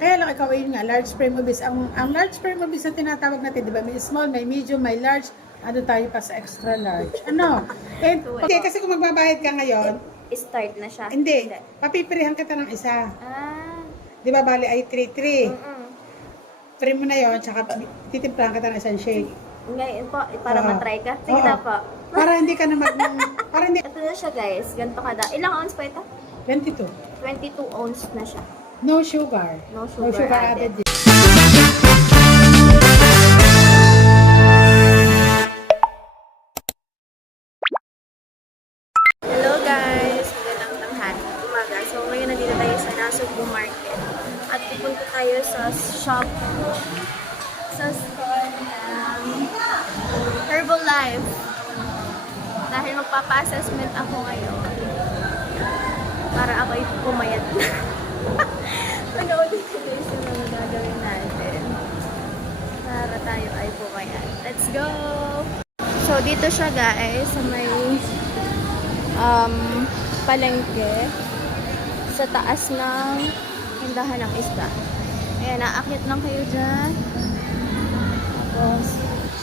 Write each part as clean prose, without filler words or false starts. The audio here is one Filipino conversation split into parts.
Kaya lang ikaw ayun nga, large frame obese. Ang large frame obese na tinatawag natin, di ba? May small, may medium, may large. Ano tayo pa sa extra large? Ano? Okay, kasi kung magbabayad ka ngayon, Start na siya. hindi. Papipirihan kita ng isa. Ah. Di ba, bali ay 3-3. Mm-mm. Try mo na yon, tsaka titimplahan kita ng isang shake. Ngayon po, para Oo. matry ka. Sige Oo. na po. Para hindi ka na para hindi. Ito na siya guys. Ganito kada. Ilang ounce pa ito? 22. 22 ounce na siya. No sugar. No sugar added. added. Hello guys! Magandang tanghali. Umaga. So ngayon nandito tayo sa Nasugbu Market. At pupunta tayo sa shop. Sa store ng Herbalife. Dahil magpapa-assessment ako ngayon. Para ako ay pumayat na. Panoodin ko guys yung mga gagawin natin. Para tayo ay pumayat. Let's go! So dito siya guys sa may palengke sa taas ng tindahan ng isda. Ayan, naakyat lang kayo dyan. Tapos,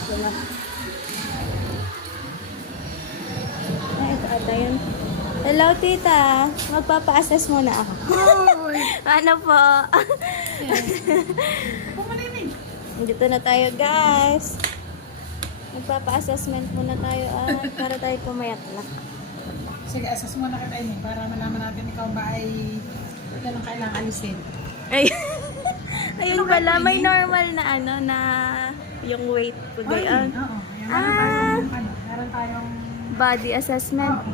diba? Ay, ito ata yun. Hello, tita. Magpapa-assess muna ako. Ano po? Dito na tayo, guys. Magpapa-assessment muna tayo para tayo pumayat na. Sige, assess muna kita ini para malaman natin ikaw ba ay kailangan kailangan alisin. Ay. Ayun pala, may normal na ano na yung weight ko gayon. Oo. Meron tayong Body assessment.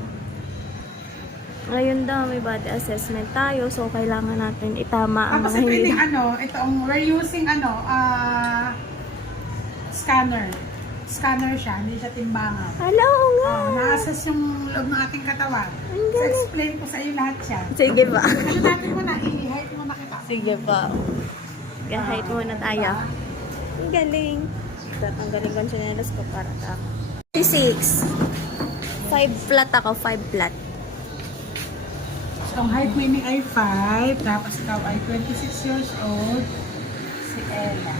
Ngayon daw may body assessment tayo, so kailangan natin itama ang tapos mga ito hindi. we're using scanner. Scanner siya, hindi siya timbangan. Hello nga. Na-assess yung loob ng ating katawan. Ang So, galing. explain ko sa iyo lahat yan. Sige ba? Ano natin muna, i-height mo na kita. Sige pa. Kahit muna tayo. Ang galing. Tatanggalin ko ang chanelas ko para ta. 6. 5 flat ako, 5 flat. So, ang height mo ini ay 5, tapos ikaw ay 26 years old, si Ella.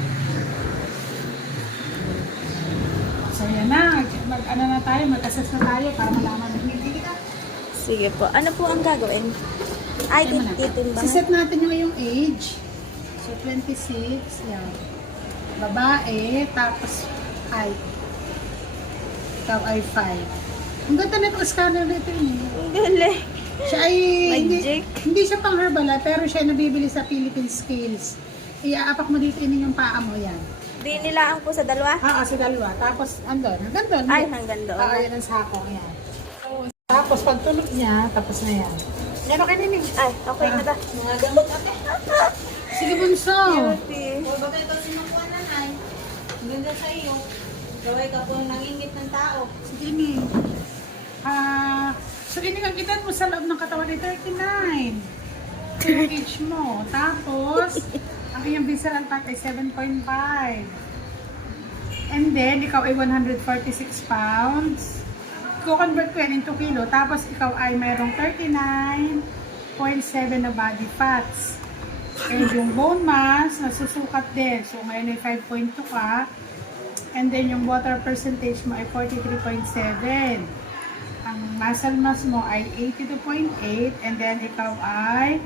So, yan na. Mag-assess na tayo para malaman mo hindi kita. Sige po. Ano po ang gagawin? Ay, titimbang. Siset natin yung iyong age. So, 26. Yan. Babae, tapos height. Ikaw ay 5. Ang ganda na itong scanner nito yun. Ang galing. Siya ay Magic. hindi siya pang Herbalife, pero siya ay nabibili sa Philippine Scales. Iaapak mo dito ini yung paa mo yan. Di nilaan po sa dalawa? Sa dalawa. Tapos andun, hanggang doon. Ay, hanggang doon. Yan ang sako. Yan. So, tapos pag tulog niya, tapos na yan. Yan okay na yun. Ay, okay na ta. Mga gamot ate. Sige bunso. Beauty. O bakit ito sinukuha na nay? Ganda sa iyo. Gaway ka po nangingit ng tao. Sige ni. So inigang edad mo sa loob ng katawan ay 39. So yung age mo. Tapos, ang iyong visceral fat ay 7.5. And then, ikaw ay 146 pounds. Ko-convert ko yan into kilo. Tapos, ikaw ay mayroong 39.7 na body fats. And yung bone mass, nasusukat din. So, ngayon ay 5.2 ka. And then, yung water percentage mo ay 43.7. Ang muscle mass mo ay 82.8. And then, ikaw ay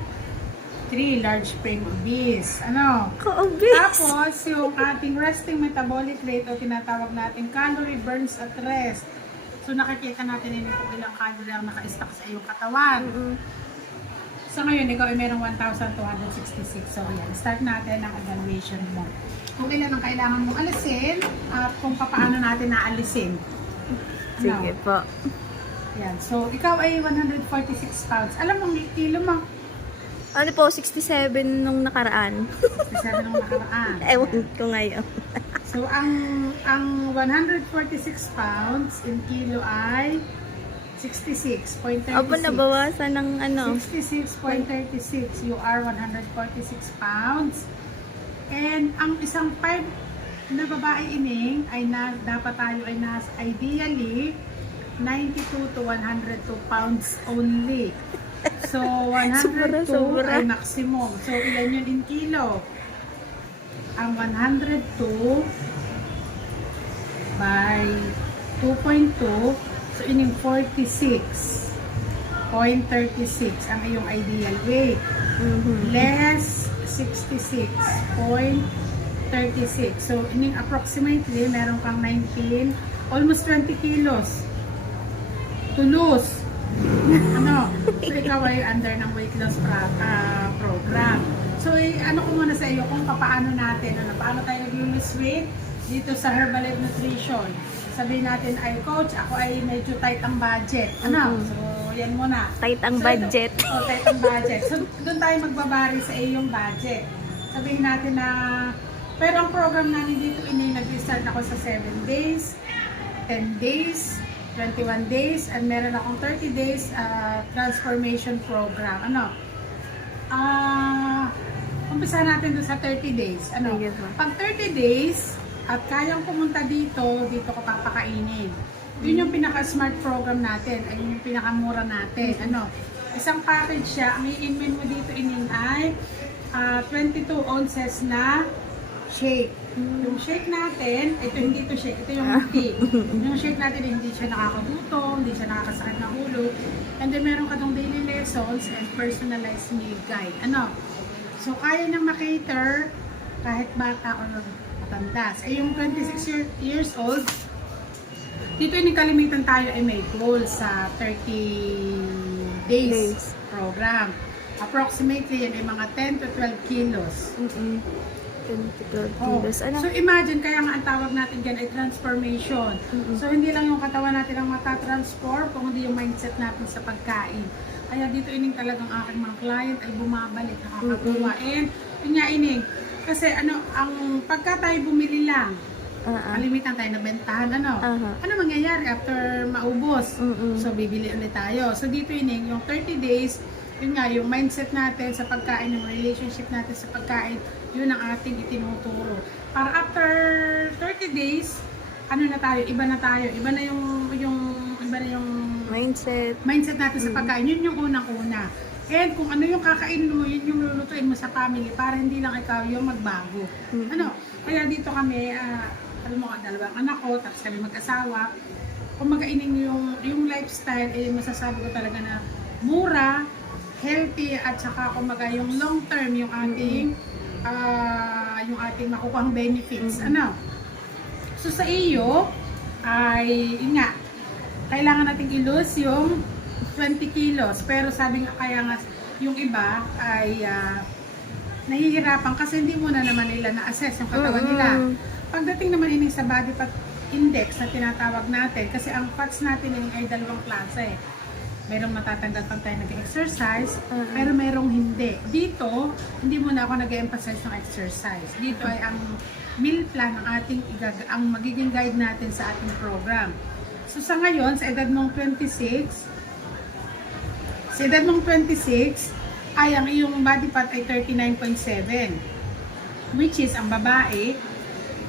3 large frame obese. Ano? Ka-obese. Tapos, yung ating resting metabolic rate o tinatawag natin calorie burns at rest. So, nakikita natin yun kung ilang calorie ang naka-stock sa iyong katawan. So, ngayon, ikaw ay merong 1,266. So, yan. Start natin ang evaluation mo. Kung ilan ang kailangan mong alisin at kung paano natin naalisin. Sige po. Yan. So, ikaw ay 146 pounds. Alam mo, kilo mo. Ano po, 67 nung nakaraan. 67 nung nakaraan. Ewan ko ngayon. So, ang 146 pounds in kilo ay 66.36. Opo, nabawasan ng ano. 66.36. You are 146 pounds. And ang isang 5 na babae ining ay dapat tayo ay ideally 92 to 102 pounds only. So, 102 Sobra. ay maximum. So, ilan yun in kilo? Ang 102 by 2.2, so ining 46.36 ang iyong ideal weight. Less 66.36. So, ining approximately, meron kang 19, almost 20 kilos to lose. Ano? So, ikaw ay under ng weight loss program. So, ano ko muna sa iyo kung paano natin, paano tayo nag-lose weight dito sa Herbalife Nutrition. Sabihin natin ay, coach, ako ay medyo tight ang budget. Ano? So, yan muna. Tight ang So, budget. tight ang budget. So, doon tayo magbabari sa iyong budget. Sabihin natin na, pero ang program namin dito, nag-start ako sa 7 days, 10 days, 21 days, and meron akong 30 days transformation program. Ano? Umpisa natin doon sa 30 days. Ano? Sige po. Pag 30 days, at kayang pumunta dito ko papakainin. Yun yung pinaka-smart program natin. Ayun yung pinakamura natin. Ano? Isang package siya. Ang i-inmin mo dito ay 22 ounces na shake. Yung shake natin, ito hindi to shake, ito yung tea. Yung shake natin, hindi siya nakakagutom, hindi siya nakakasakit ng ulo. And then meron ka tong daily lessons and personalized meal guide. Ano? So, kaya nang makater kahit bata o matanda. Ay yung 26 years old, dito yung kalimitan tayo ay may goal sa 30 days program. Approximately, yan ay mga 10 to 12 kilos. 10 to 12 Oh. kilos. Ano? So imagine, kaya nga ang tawag natin dyan ay transformation. So hindi lang yung katawan natin ang matatransform, kung hindi yung mindset natin sa pagkain. Kaya dito ining talagang aking mga client ay bumabalik, nakakatuwa. And yun nga ining, kasi ano, ang pagka tayo bumili lang, kalimitan tayo na bentahan, ano? Ano mangyayari after maubos? So bibili ulit tayo. So dito ining, yung 30 days, yun nga, yung mindset natin sa pagkain, yung relationship natin sa pagkain, yun ang ating itinuturo. Para after 30 days, ano na tayo, iba na tayo, iba na yung mindset natin sa pagkain, yun yung unang-una. And kung ano yung kakainin mo, yun yung lulutuin mo sa family para hindi lang ikaw yung magbago. Ano? Kaya dito kami, alam mo ka, dalawang anak ko, tapos kami mag-asawa. Kung magainin yung lifestyle, eh masasabi ko talaga na mura, healthy, at saka kumbaga yung long term, yung ating makukuhang benefits. Ano? So sa iyo, ay, yun nga, kailangan natin i-lose yung 20 kilos. Pero sabi nga, kaya nga, yung iba ay nahihirapan kasi hindi mo na naman nila na-assess yung katawan nila. Pagdating naman ini sa body fat index na tinatawag natin, kasi ang fats natin ay dalawang klase. Merong matatanggal pag tayo nag-exercise, pero merong hindi. Dito, hindi muna ako nag-emphasize ng exercise. Dito ay ang meal plan ang ang magiging guide natin sa ating program. So sa ngayon, sa edad mong 26, ay ang iyong body fat ay 39.7, which is ang babae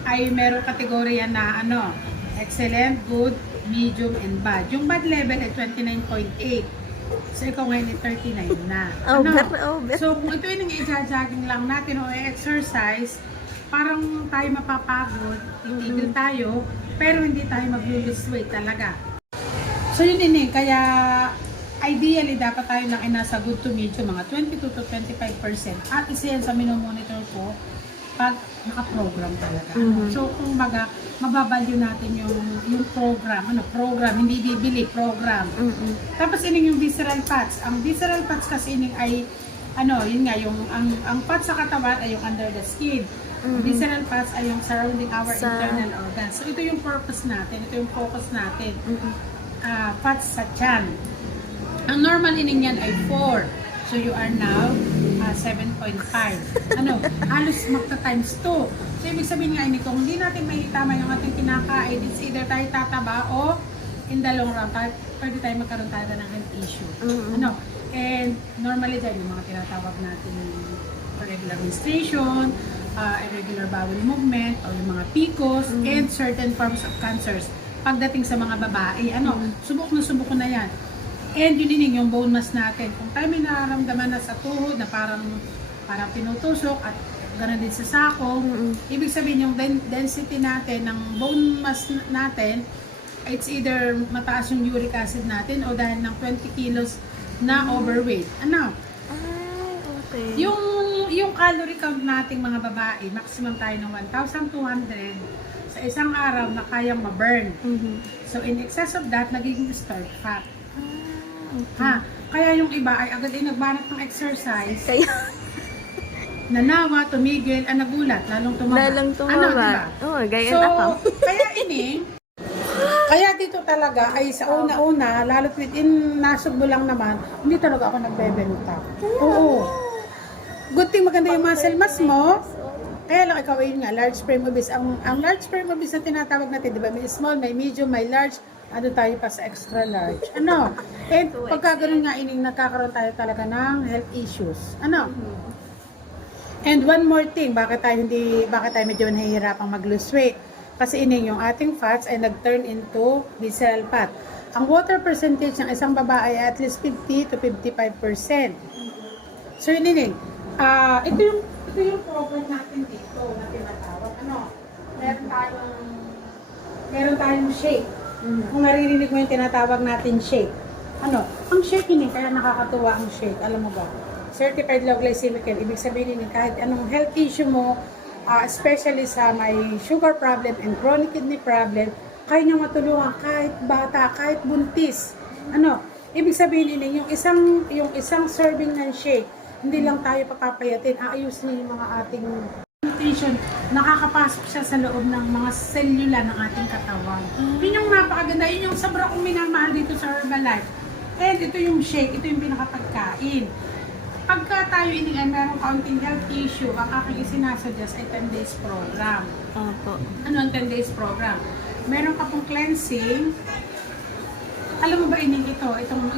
ay merong kategorya na ano, excellent, good, medium, and bad. Yung bad level ay 29.8. So ikaw ngayon ay 39 na. Ano? So kung ito yung i-jogging lang natin o exercise, parang tayo mapapagod, titigil tayo, pero hindi tayo mag-lose weight talaga. So yun din kaya ideally dapat tayo lang ay nasa good to medium, mga 22 to 25%. At isa yan sa minomonitor ko pag naka-program talaga. So kung baga, mababalyo natin yung program, hindi bibili, program. Tapos ining yung visceral fats. Ang visceral fats kasi ining ay, yun nga, ang fats sa katawan ay yung under the skin. Visceral fats ay yung surrounding our internal organs. So ito yung purpose natin, ito yung focus natin. Fats sa tiyan. Ang normal ining yan ay 4. So you are now 7.5. Halos magta times 2. So ibig sabihin nga kung hindi natin mahitama yung ating kinakain, it's either tayo tataba o in the long run, pwede tayo magkaroon tayo ng health issue. And normally dyan yung mga tinatawag natin irregular menstruation, irregular bowel movement, o yung mga PCOS, and certain forms of cancers. Pagdating sa mga babae, subok na yan. And yun ining yung bone mass natin. Kung tayo may nararamdaman na sa tuhod na parang pinutusok at gano'n din sa sako, ibig sabihin yung density natin ng bone mass natin, it's either mataas yung uric acid natin o dahil ng 20 kilos na overweight. Ano? Ay, okay. Yung calorie count nating mga babae, maximum tayo ng 1,200 sa isang araw na kayang ma-burn. So in excess of that, nagiging stored fat. Ha? Kaya yung iba ay agad ay nagbanat ng exercise, Kaya, nanawa, tumigil, nagulat, lalong tumaba. lalang Ano, tumaba. diba? Oo, ganyan So, ako. kaya dito talaga ay sa una-una, lalo't within nasugbo lang naman, hindi talaga ako nagbebenta. Oo. Good thing maganda yung muscle mass mo. Kaya lang ikaw ayun nga, large frame obese. Ang large frame obese na tinatawag natin, di ba? May small, may medium, may large. Ano tayo pa sa extra large? Ano? And pagka ganun nga ining nagkakaroon tayo talaga ng health issues. Ano? And one more thing, bakit tayo medyo nahihirapang mag-lose weight? Kasi ining yung ating fats ay nag-turn into visceral fat. Ang water percentage ng isang babae ay at least 50 to 55%. So yun ining. Ito yung program natin dito na tinatawag. Ano? Meron tayong shake. Kung naririnig mo yung tinatawag natin shake. Ano? Ang shake ini, kaya nakakatuwa ang shake. Alam mo ba? Certified low glycemic, ibig sabihin kahit anong health issue mo, especially sa may sugar problem and chronic kidney problem, kaya nyo matulungan kahit bata, kahit buntis. Ano? Ibig sabihin yung isang serving ng shake, hindi lang tayo papapayatin, aayusin yung mga ating nutrition, nakakapasok siya sa loob ng mga selula ng ating katawan. Yun yung napakaganda, yun yung sobra kong minamahal dito sa Herbalife. And ito yung shake, ito yung pinakapagkain. Pagka tayo ay merong counting health issue, ang aking isinasuggest ay 10 days program. Opo. Ano ang 10 days program? Meron ka pong cleansing. Alam mo ba itong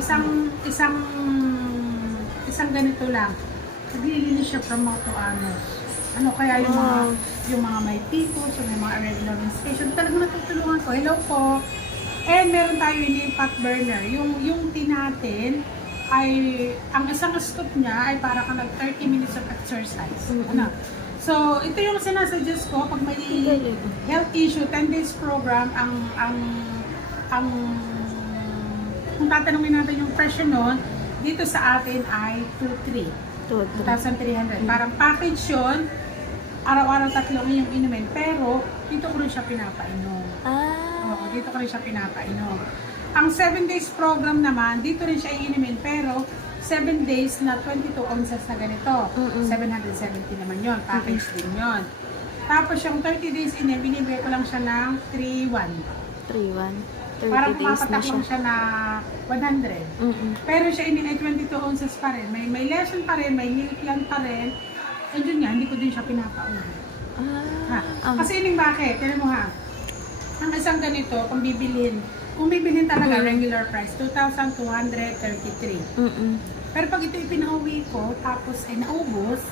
isang ganito lang. Naglilinis siya from mouth to anus. Ano kaya yung mga may picos, yung may mga irregular menstruation, talagang natutulungan ko. Hello po. And meron tayo yung fat burner. Yung tea natin ay, ang isang scoop niya ay para ka nag 30 minutes of exercise. Ano? So, ito yung sinasuggest ko pag may health issue, 10 days program, kung tatanungin natin yung presyo nun, dito sa atin ay 2,300. Parang package yun, araw-araw 3 yung inumin, pero dito ko rin siya pinapainom. Oo, dito ko rin siya pinapainom. Ang 7 days program naman, dito rin siya iinumin, pero 7 days na 22 ounces na ganito. 770 naman yon, package din yon. Tapos yung 30 days binibigay ko lang siya ng 3,100. 30 Parang days na pumapatak siya. lang siya na 100. Pero siya ay 22 ounces pa rin. May lesson pa rin, may meal plan pa rin. And yun nga, hindi ko din siya pinapauwi. Kasi ining bakit? Tinan mo ha, ang isang ganito, kung bibilhin talaga regular price, 2,233. Pero pag ito ipinauwi ko, tapos ay naubos,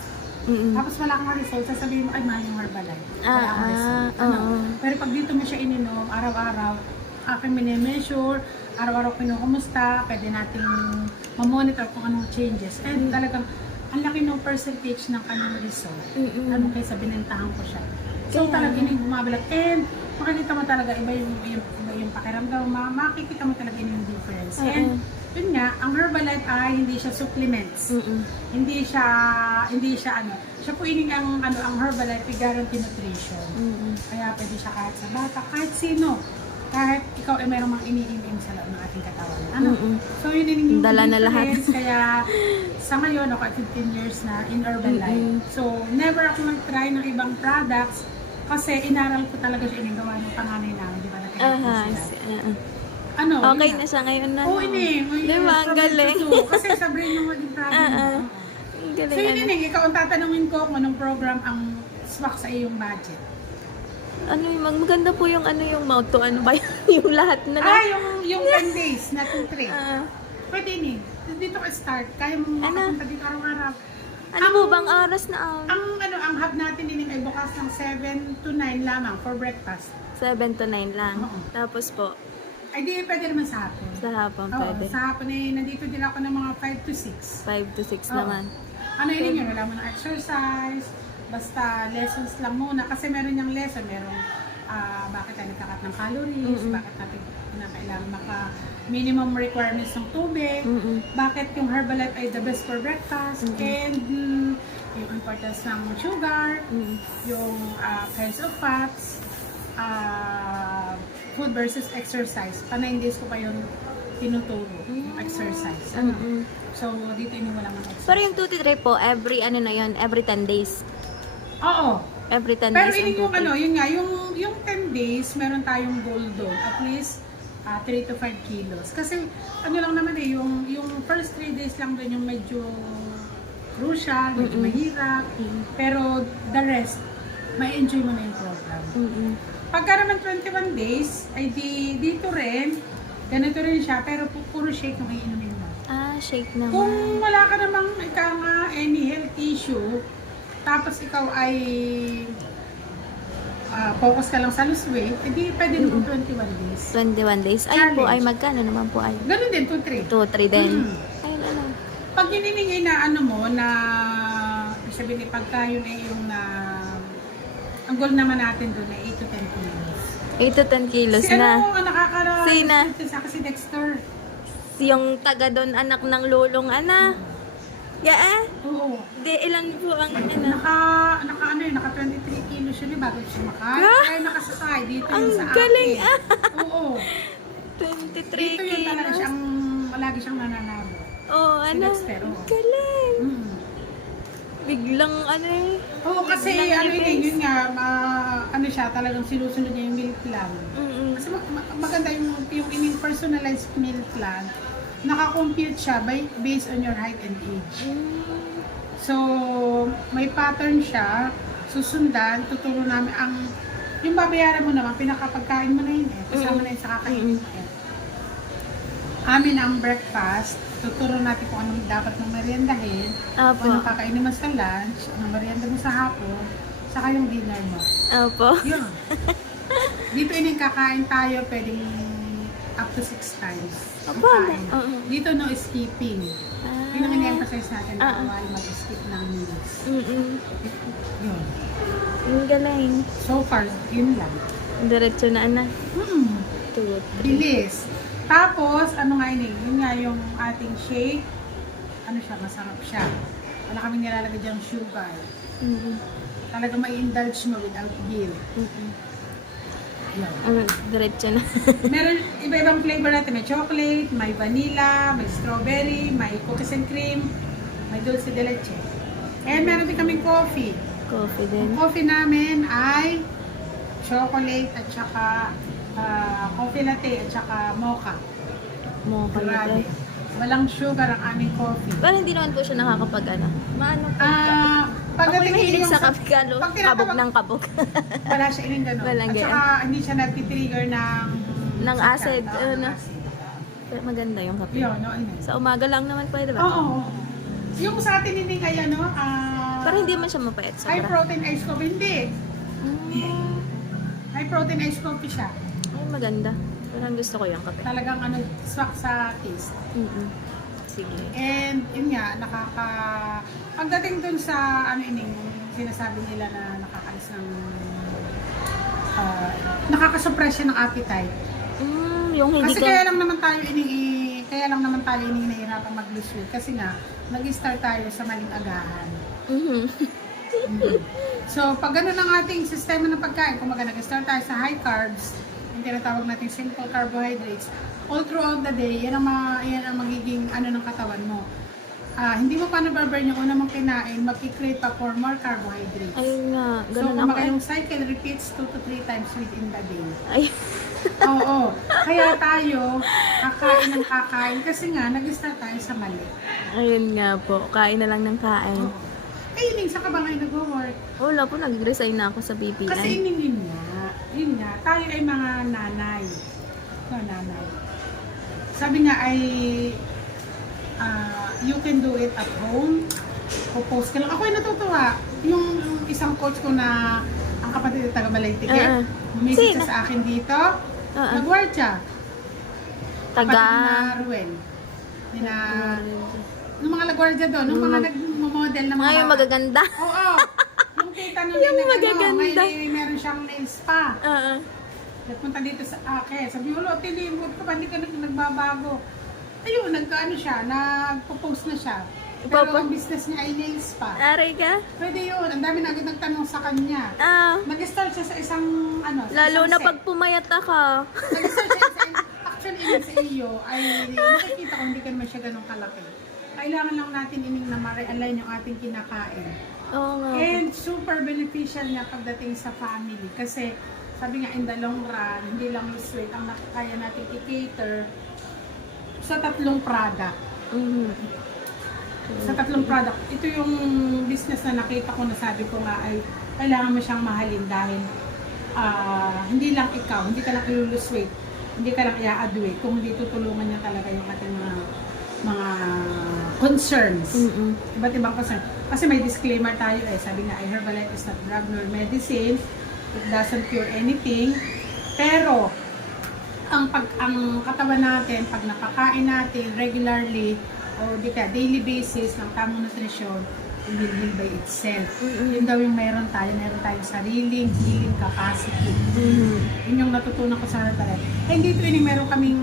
tapos wala kang result, sasabihin mo, ay mahal yung Herbalife. Wala kang result. Pero pag dito mo siya ininom, araw-araw, aking minimeasure, araw-araw kinukumusta, pwede nating mamonitor kung anong changes. And talagang, ang laki ng percentage ng kanyang result. Ano kaysa binentahan ko siya. So talagang hindi bumabalik. And makikita mo talaga, iba yung pakiramdam, makikita mo talaga yung difference. And yun nga, ang Herbalife ay hindi siya supplements. Hindi siya siya po ang Herbalife ay guarantee nutrition. Kaya pwede siya kahit sa bata, kahit sino. Kahit ikaw ay mayroong mga iniinom sa loob ng ating katawan. So yun yung Dala na lahat. Kaya sa ngayon, ako at 15 years na in Herbalife. So never ako nag-try ng ibang products kasi inaral ko talaga siya gawa ng panganay namin. Di ba? Okay na siya ngayon na. Oo, Di ba? Ang galing. Kasi sa brain ng maging problem. Ang galing. So yun ikaw ang tatanungin ko kung anong program ang swak sa iyong budget. Maganda po yung mouth to ba yung lahat na yung 10 days na 2-3. Pwede dito ka start. Kaya mo makapunta dito araw-araw. Ano po bang oras na? Ang hub natin ay bukas ng 7 to 9 lamang for breakfast. 7 to 9 lang. Oo. Tapos po, Ay, di, pwede naman sa hapon. Sa hapon Oo, pwede. sa hapon nandito din ako ng mga 5 to 6. 5 to 6 Oo. naman. Ano yun yun? Wala mo ng exercise, basta lessons lang muna. Kasi meron niyang lesson, merong bakit tayo nagkakat ng calories, bakit natin kailangan minimum requirements ng tubig, bakit yung Herbalife ay the best for breakfast, and yung importance ng sugar, yung kinds of fats, food versus exercise. Pa 9 days ko pa yun tinuturo, yung exercise. Ano? So, dito iniwala mo exercise. Pero yung 2 to 3 po, every ano na yun, every 10 days. Oo. Every 10 Pero days. yun yung ang ano, yun nga, yung 10 days, meron tayong goal doon. At least 3 to 5 kilos. Kasi ano lang naman yung first 3 days lang doon yung medyo crucial, medyo mahirap. Pero the rest, may enjoy mo na yung program. Pagka naman 21 days, ay dito rin, ganito rin siya, pero puro shake yung iinumin mo. Shake naman. Kung wala ka namang any health issue, tapos ikaw ay focus ka lang sa lose weight, hindi pwede naman 21 days. 21 days. Ayun po Challenge. ay magkano naman po ay? Ganun din, 2-3. 2, 3 din. Ayun ano. Pag hininingay na ano mo, na sabihin ni pagka yun ay yung ang goal naman natin doon ay 8 to 10 kilos. 8 to 10 kilos Si na. ano, ang Sina? sa kasi Dexter. Yung taga doon, anak ng lulong ana. Yeah, Oo. di ilan po ang ano? Naka 23 kilos yun bago siya makain. Kaya nakasakay dito Ang yun sa akin. galing, Oo. 23 Dito yun talaga kilos. siyang, lagi siyang nananalo. Oh, ano? Dexter, oo. Galing. Mm. Biglang ano eh. Oo, kasi Biglang ano nipis. yun nga, ano siya, talagang sinusunod niya yung meal plan. Kasi maganda yung ining personalized meal plan, naka-compute siya based on your height and age. So, may pattern siya, susundan, tuturo namin yung babayaran mo naman, pinakapagkain mo na yun kasama na yun sa kakainin mo Amin ang breakfast, tuturo natin kung anong dapat mong meriendahin, Apo. anong kakainin mo sa lunch, anong merienda mo sa hapon, saka yung dinner mo. Opo. Yun. Dito kakain tayo, pwedeng up to 6 times. ang Opo. kain. Oo. Dito no skipping. Yun ang in-emphasize natin na bawal mag-skip ng meals. Yun. Ang galing. So far, yun lang. Diretso na ana. 2, 3. Bilis. Tapos, ano nga yun nga yung ating shake. Ano siya, masarap siya. Wala kaming nilalagay diyang sugar. Talaga may indulge mo without guilt. Yan. Diretso na. Meron iba-ibang flavor natin. May chocolate, may vanilla, may strawberry, may cookies and cream, may dulce de leche. And meron din kaming coffee. Coffee Ang din. coffee namin ay chocolate at saka coffee latte at saka mocha. Mocha Grabe. latte. Walang sugar ang aming coffee. Pero hindi naman po siya nakakapag ano. Maano po? Ako Pagdating mahilig yung sa kapikalo. pag Kabog tinatawag- ng kabog. wala siya ining ganun. Walang At ganun. saka hindi siya nagtitrigger ng Ng acid, Oo, ano. acid. Pero maganda yung kape. Yun, no, yun. Sa umaga lang naman pwede ba? Oo. Yung sa atin hindi kaya, no? Pero hindi man siya mapait High sobra. protein iced coffee, hindi. High protein iced coffee siya. Ay, maganda. Parang gusto ko yung kape. Talagang swak sa taste. Sige. And yun nga, pagdating dun sa sinasabi nila na nakakalis ng nakakasuppress siya ng appetite. Yung hindi Kasi ka... kaya lang naman tayo nahihirapan mag-lose weight kasi nga nag-start tayo sa maling agahan. So pag ganun ang ating sistema ng pagkain, kung nag-start tayo sa high carbs, yung tinatawag natin simple carbohydrates, all throughout the day, yan ang magiging ng katawan mo. Hindi mo pa nababurn yung una mong kinain, mag-create pa for more carbohydrates. Ayun nga, So ganun kung ako. yung cycle repeats 2 to 3 times within the day. Ay, Oo. Kaya tayo, kakain kasi nga, nag-start tayo sa mali. ayun nga po. Kain na lang ng kain. Ining, saan ka ba ngayon nag-work? Wala po, nag-resign na ako sa BPI. Kasi yun nga, tayo ay mga nanay. Nanay. Sabi nga ay, you can do it at home. Post ka lang. Ako ay natutuwa. Yung isang coach ko na, ang kapatid na taga Malaytike, message Sino? sa akin dito, nag-work siya. Taga- kapatid na Ruel. Nung mga LaGuardia doon, nung mga nag-model na mga Ngayon bata. magaganda. Oo. Yung kita nung Yung nag- magaganda. may meron siyang nail spa. Oo. Nagpunta dito sa akin. Sabi ko, tilimod ka pa, hindi ka nagbabago. Ayun, nagkaano siya, nagpo-post na siya. Pero Ipopo- ang business niya ay nail spa. Aray ka? Pwede yun. Ang dami na agad nagtanong sa kanya. Nag-start siya sa isang, sa Lalo isang na set. pag pumayat ako. Nag-start siya sa actually, yun sa iyo, ay nakikita ko hindi ka naman siya ganun kalaki. Kailangan lang natin ining na ma-realign yung ating kinakain. Oo nga. And super beneficial niya pagdating sa family. Kasi sabi nga in the long run, hindi lang yung sweet ang kaya natin i-cater sa 3 product. Mhm. Sa 3 product. Ito yung business na nakita ko na sabi ko nga ay kailangan mo siyang mahalin dahil hindi lang ikaw, hindi ka lang i-lose weight, hindi ka lang i-add weight, kung hindi tutulungan niya talaga yung ating mga concerns. Mm-mm. Iba't ibang concern. Kasi may disclaimer tayo sabi nga, Herbalife is not drug nor medicine. It doesn't cure anything. Pero, ang katawan natin, pag napakain natin regularly, o di ka, daily basis ng tamang nutrisyon, it will heal by itself. Yun daw yung meron tayong sariling healing capacity. Yun yung natutunan ko sa Herbalife. And dito meron kaming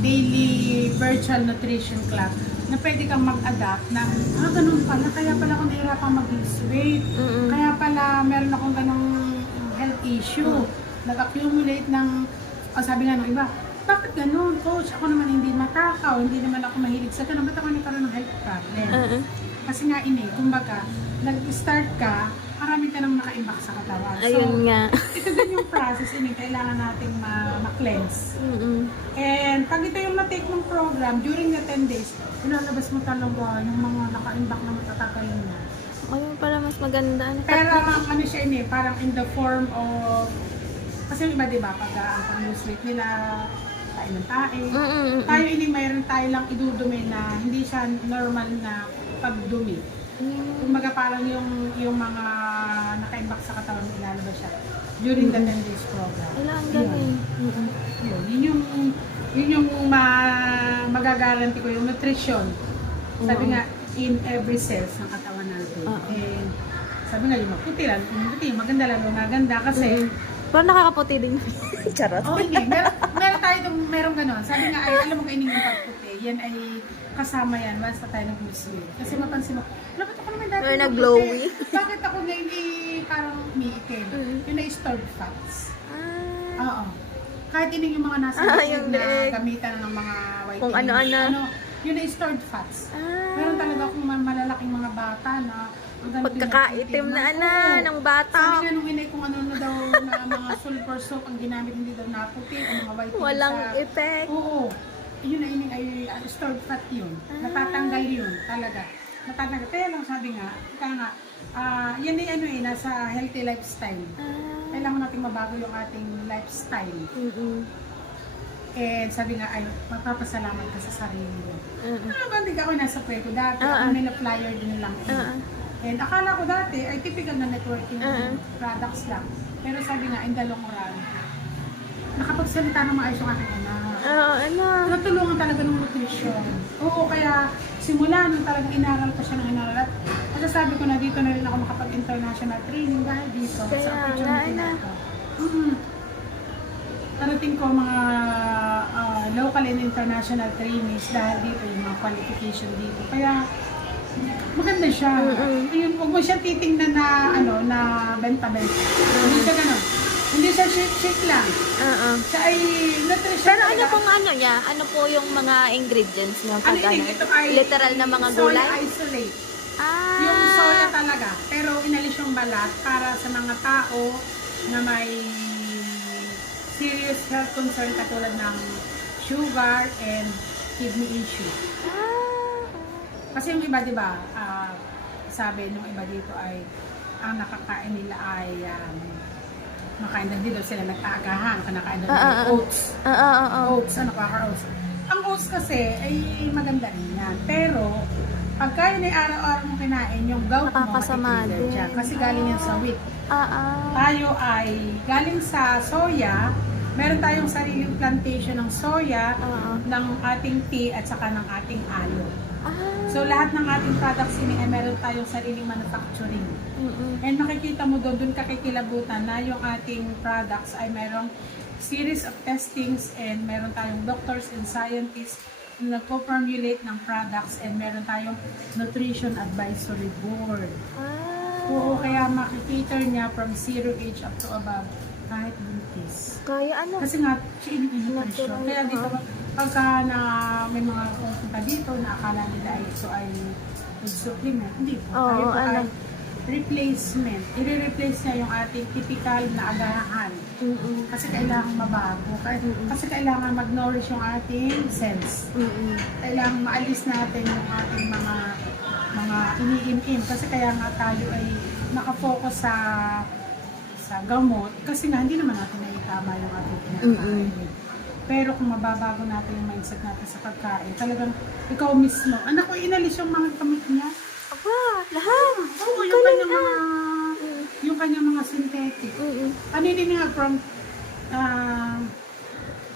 daily virtual nutrition club na pwede kang mag-adapt na, ganun pala, kaya pala ako nahihirapang mag-lose weight, kaya pala meron akong ganung health issue, nag-accumulate ng, sabi nga ng iba, bakit ganun, coach? Ako naman hindi matakaw, hindi naman ako mahilig sa ganun, ba't ako nagkaroon ng health problem? Kasi nga kumbaga, nag-start ka, marami ka nang naka-imbak sa katawan. Ayun nga. Ito din yung process, kailangan nating ma-cleanse. And pag ito yung na-take ng program, during the 10 days, ilalabas mo talaga yung mga naka-imbak na matatagalin na. Ayun pala mas maganda. Pero ano siya parang in the form of, kasi yung iba diba, pag ang pang-lose weight nila, tayo ng tae. Tayo mayroon tayo lang idudumi na hindi siya normal na pagdumi. Kumbaga parang yung mga naka-imbak sa katawan, ilalabas siya during the 10 days program. Wala, ang galing. Yun yung magagaranti ko, yung nutrition. Sabi nga, in every cells ng katawan natin. And sabi nga, yung maputi lang, yung maganda lang, maganda kasi Parang nakakaputi din. Charot. hindi. Meron tayo merong ganon. Sabi nga, alam mo kainin yung pagputi, yan ay kasama yan once na tayo nag-lose weight. Kasi mapansin mo, alam ako naman dati Or nag-glowy. Bakit ako ngayon parang umiitim? Yung na-stored fats. Oo. Kahit yung mga nasa yung na leg. gamitan ng mga white Kung ano-ano. yung na-stored fats. Meron talaga akong malalaking mga bata na Pagkakaitim na ng bata. Sabi nga nung inay kung ano na daw na mga sulfur soap ang ginamit, hindi daw naputi, ang mga white Walang effect. Oo. Yun na yun ay stored fat yun. Natatanggal yun talaga. Natatanggal. Kaya lang sabi nga, yan ay nasa healthy lifestyle. Kailangan natin mabago yung ating lifestyle. And sabi nga, ay, magpapasalamat ka sa sarili mo. Hindi ka ako nasa pwede dati. Ako nila flyer din lang. And akala ko dati ay typical na networking products lang. Pero sabi nga, in the long run, nakapagsalita ng maayos yung aking anak. Natulungan talaga ng nutrition. Oo, kaya simula nung talagang inaral pa siya ng inaral. At sabi ko na dito na rin ako makapag-international training dahil dito sa opportunity na ito. Parating ko mga local and international trainings dahil dito yung mga qualification dito. Kaya maganda siya. Ayun, huwag mo siya titingnan na na benta-benta. Hindi siya ganun. Hindi siya shake lang. Siya ay nutrition. Pero ano pong niya? Ano po yung mga ingredients niya? Ito ay Literal na mga gulay? soya isolate. Yung soya talaga. Pero inalis yung balat para sa mga tao na may serious health concern katulad ng sugar and kidney issue. Kasi yung iba, di ba, sabi nung iba dito ay ang nakakain nila ay makain na dito sila nagtaagahan, kanakain na ng oats. Oats, oats. Ang oats kasi ay maganda rin yan. Pero, pagka yun ay araw-araw mong kinain, yung gout mo matitrigger siya. Kasi galing yan sa wheat. Tayo ay galing sa soya, Meron tayong sariling plantation ng soya, Oo. ng ating tea at saka ng ating aloe. Ah. So lahat ng ating products ini ay meron tayong sariling manufacturing. Mm-mm. And makikita mo doon kakikilabutan na yung ating products ay merong series of testings and meron tayong doctors and scientists na nagpo-formulate ng products and meron tayong nutrition advisory board. Ah. Oo, kaya makikita niya from 0 age up to above kahit buntis. Kaya ano? Kasi nga, nutrition. Natural, Kaya dito, pagka na may mga pupunta dito na akala nila ay ito ay food supplement, hindi po. Oo, Tayo po ano? ay replacement. I-replace niya yung ating typical na agahan. Mm-mm. Kasi kailangan mabago. Kasi kailangan mag-nourish yung ating cells. Mm-mm. Kailangan maalis natin yung ating mga iniim-im. Kasi kaya nga tayo ay nakafocus sa gamot. Kasi nga hindi naman natin naitama yung ating kinakain. Pero kung mababago natin yung mindset natin sa pagkain, talagang ikaw mismo, anak ko, inalis yung mga kamit niya. Aba, lahat. Oo, yung kanyang mga synthetic. Mm-mm. Ano yun nga from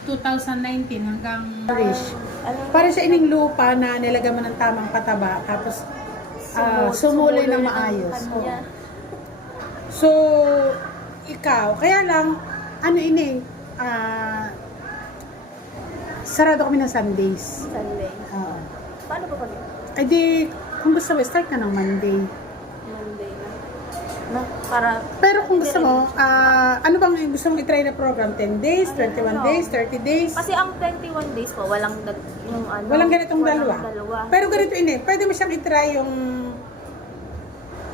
2019 hanggang Ano? para siya ining lupa na nilagyan mo ng tamang pataba tapos sumuloy ng maayos. kanya. So, ikaw, kaya lang, ano ini, sarado kami ng Sundays. Sunday. Oo. Paano ba kami? Ay di, kung gusto mo, start ka ng Monday. Monday na. No? Para, Pero kung gusto mo, ano bang gusto mong itry na program? 10 days, 21 days, 30 days? kasi ang 21 days ko, walang yung ano. Walang ganitong dalawa. Pero ganito ini, pwede mo siyang itry yung...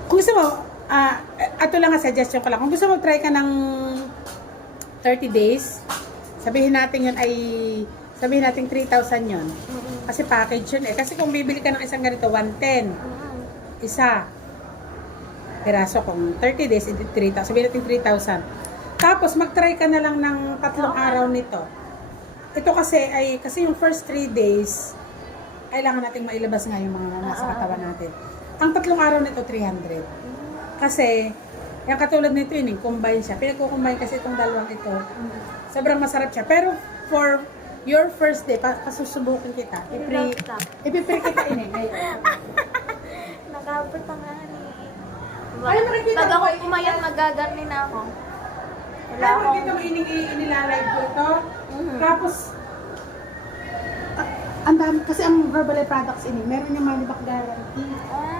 Kung gusto mo, ato lang ang suggestion ko lang. Kung gusto mo, try ka ng 30 days, sabihin natin yun ay... Sabihin natin 3,000 yun. Kasi package yun eh. Kasi kung bibili ka ng isang ganito, 110. Isa. Piraso kung 30 days, 3,000. Sabihin natin 3,000. Tapos mag-try ka na lang ng 3 araw nito. Ito kasi yung first 3 days, kailangan nating mailabas nga yung mga nasa katawan natin. Ang 3 araw nito, 300. Kasi, yung katulad nito yun, combine siya. Pinagkukombine kasi itong dalawang ito. Sobrang masarap siya. Pero for your first day, pasusubukin kita. Ipipre kita ini. Nakapatangan. Ay, makikita Pag mo, ako pumayat, magagarni na ako. Wala Kaya akong... makikita mo inilalive ko ito. Tapos, ang dami, kasi ang Herbalife products ini, meron yung money back guarantee.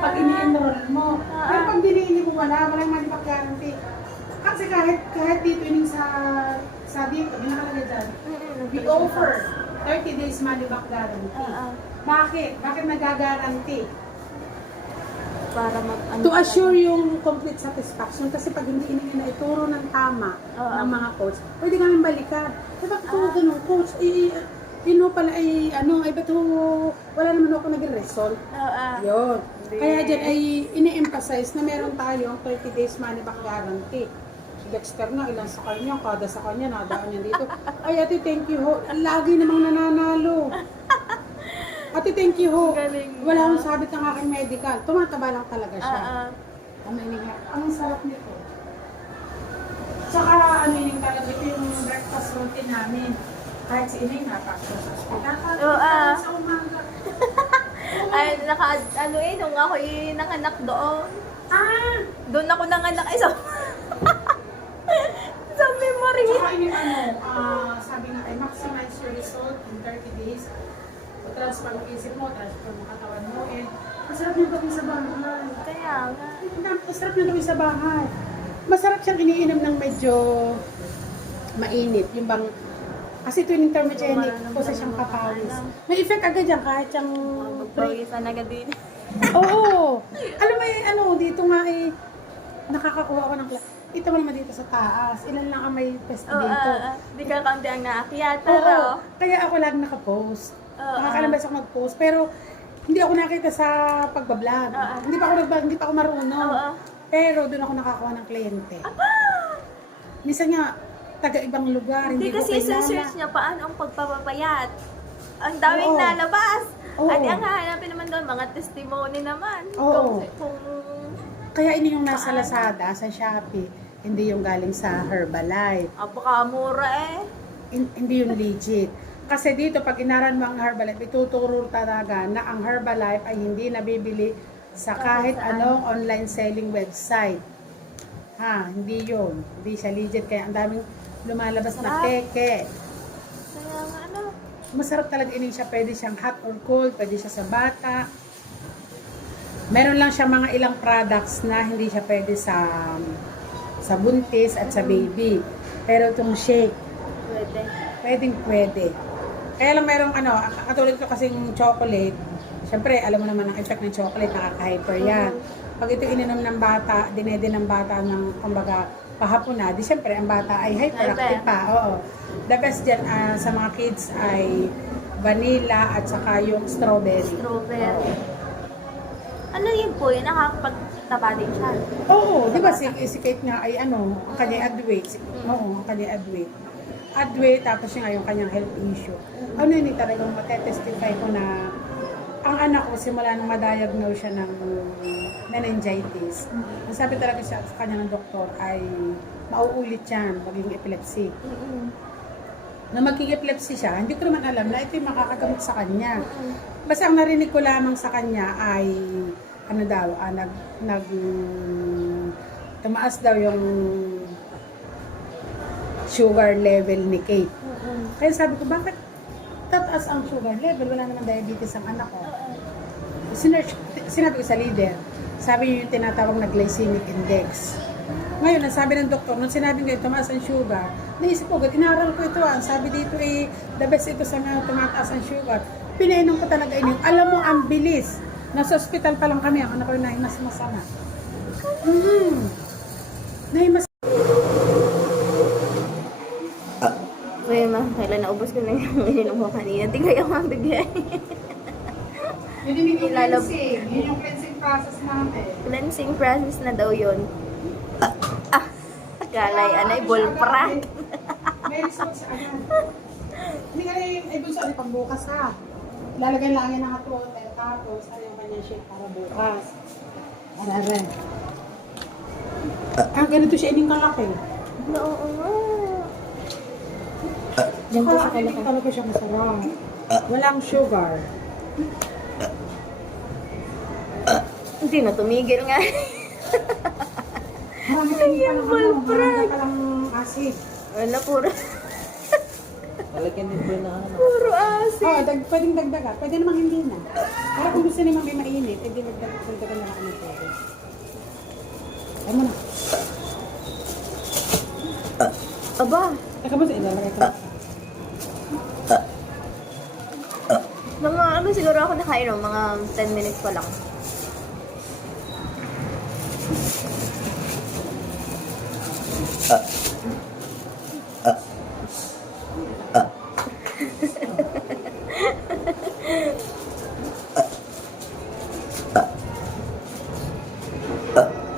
Pag ini-enroll mo. Pero pag dinili mo, walang money back guarantee. Kasi kahit dito ining sa dito, may nakalagay dyan. We offer 30 days money back guarantee. Bakit? Bakit nagagaranty? Para mag... To assure yung complete satisfaction. Kasi pag hindi na ituro ng tama ng mga coach, pwede kami balikan. Eh, bakit ko ganun, coach? Pala ba't wala naman ako naging result. Yun. Kaya dyan ay ini-emphasize na meron tayong 30 days money back guarantee. Si Dexter na, ilan sa kanya, kada sa kanya, nadaan niya dito. Ay, ate, thank you ho. Lagi namang nananalo. Ate, thank you ho. Wala akong sabit ng aking medical. Tumataba lang talaga siya. Ang sarap nito. Tsaka, talaga ito yung breakfast routine namin. Kahit si Inay napakasya sa hospital. Sa umaga. Ay, nung ako nanganak doon. Doon ako nanganak. Ay, sa memory. Tsaka sabi nga ay maximize your result in 30 days. Transfer mo isip mo, transfer mo katawan mo. And masarap yung gawin sa bahay. Kaya nga. Masarap yung gawin sa bahay. Masarap siyang iniinom ng medyo mainit. Yung bang, kasi tuwing thermogenic, kasi siyang kapawis. May effect agad yan kahit yung Magpawisan agad din. Oo. Alam mo dito nga nakakakuha ako ng Ito mo naman dito sa taas. Ilan lang ang may pwesto dito. Di ka kaunti ang naakyat. Oo. Kaya ako lagi nakapost. Nakakalambas ako mag-post. Pero hindi ako nakita sa pagbablog. Hindi pa ako marunong. Pero doon ako nakakuha ng kliyente. Minsan nga, taga-ibang lugar. Hindi ko kasi kilala. search niya paano ang pagpapapayat. Ang daming nalabas. At ang hahanapin naman doon, mga testimony naman. Oo. Kung Kaya ini yung nasa Lazada, sa Shopee. Hindi yung galing sa Herbalife. apakamura eh. hindi yung legit. Kasi dito, pag inaral mo ang Herbalife, ituturo talaga na ang Herbalife ay hindi nabibili sa kahit anong online selling website. Ha, hindi yun. Hindi siya legit. Kaya ang daming lumalabas na peke. Kaya nga, ano? Masarap talaga ini siya. Pwede siyang hot or cold. Pwede siya sa bata. Meron lang siya mga ilang products na hindi siya pwede sa buntis at sa baby. Pero itong shake, Pwede. pwede. Kaya lang merong katulad ko kasing chocolate, syempre alam mo naman ang effect ng chocolate, nakaka-hyper yan. Pag ito ininom ng bata, dinede ng bata ng, kumbaga, pahapon na, di syempre ang bata ay hyperactive pa. Oo. The best dyan sa mga kids ay vanilla at saka yung strawberry. Strawberry. Ano yun po? Yung nakakapagtaba din siya. Oo, di ba si Kate nga ay ang kanyang adweight. Oo, ang kanyang adweight. Adweight, tapos yung kanyang health issue. Ano yun, talagang matetestify ko na ang anak ko, simula nung ma-diagnose siya ng meningitis, ang sabi talaga siya sa kanya ng doktor ay mauulit yan, maging epilepsy. Na maging epilepsy siya, hindi ko naman alam na ito yung makakagamot sa kanya. Basta ang narinig ko lamang sa kanya ay tumaas daw yung sugar level ni Kate. Kaya sabi ko, bakit tataas ang sugar level? Wala naman diabetes ang anak ko. Sinabi ko sa leader, sabi niyo yung tinatawag na glycemic index. Ngayon, ang sabi ng doktor, nung sinabi ko tumaas ang sugar, naisip ko, inaral ko ito. Sabi dito the best ito sa mga tumataas ang sugar. Pinainom ko talaga ini. Alam mo, ang bilis. Nasa hospital pa lang kami, ang anak ko na mas masama. Nahimas. Kuya ma, kailan naubos ko na yung ininom ko kanina. Di kaya mabigay. Yun yung cleansing. Yun yung cleansing process natin. Cleansing process na daw yun. Galay, anay, bullfrog. May results agad. Hindi ka rin, bunso, pangbukas ha. Lalagyan lang yan ng hot water, tapos yung kanyang shake para bukas. Rin. Ganito siya ining kalaki. Oo nga. Diyan po siya Hindi kalaki. talaga siya masarap. Walang sugar. Hindi na tumigil nga. Marami palang acid. Wala, puro Lalagyan din po na puro asin. Pwedeng dagdagan. Pwede namang hindi na. Para kung gusto naman may mainit, hindi dagdagan na ano pwede. Ay mo na. Aba, Teka mo sa ilalagay ko. mga ano siguro ako nakainom, mga 10 minutes pa lang.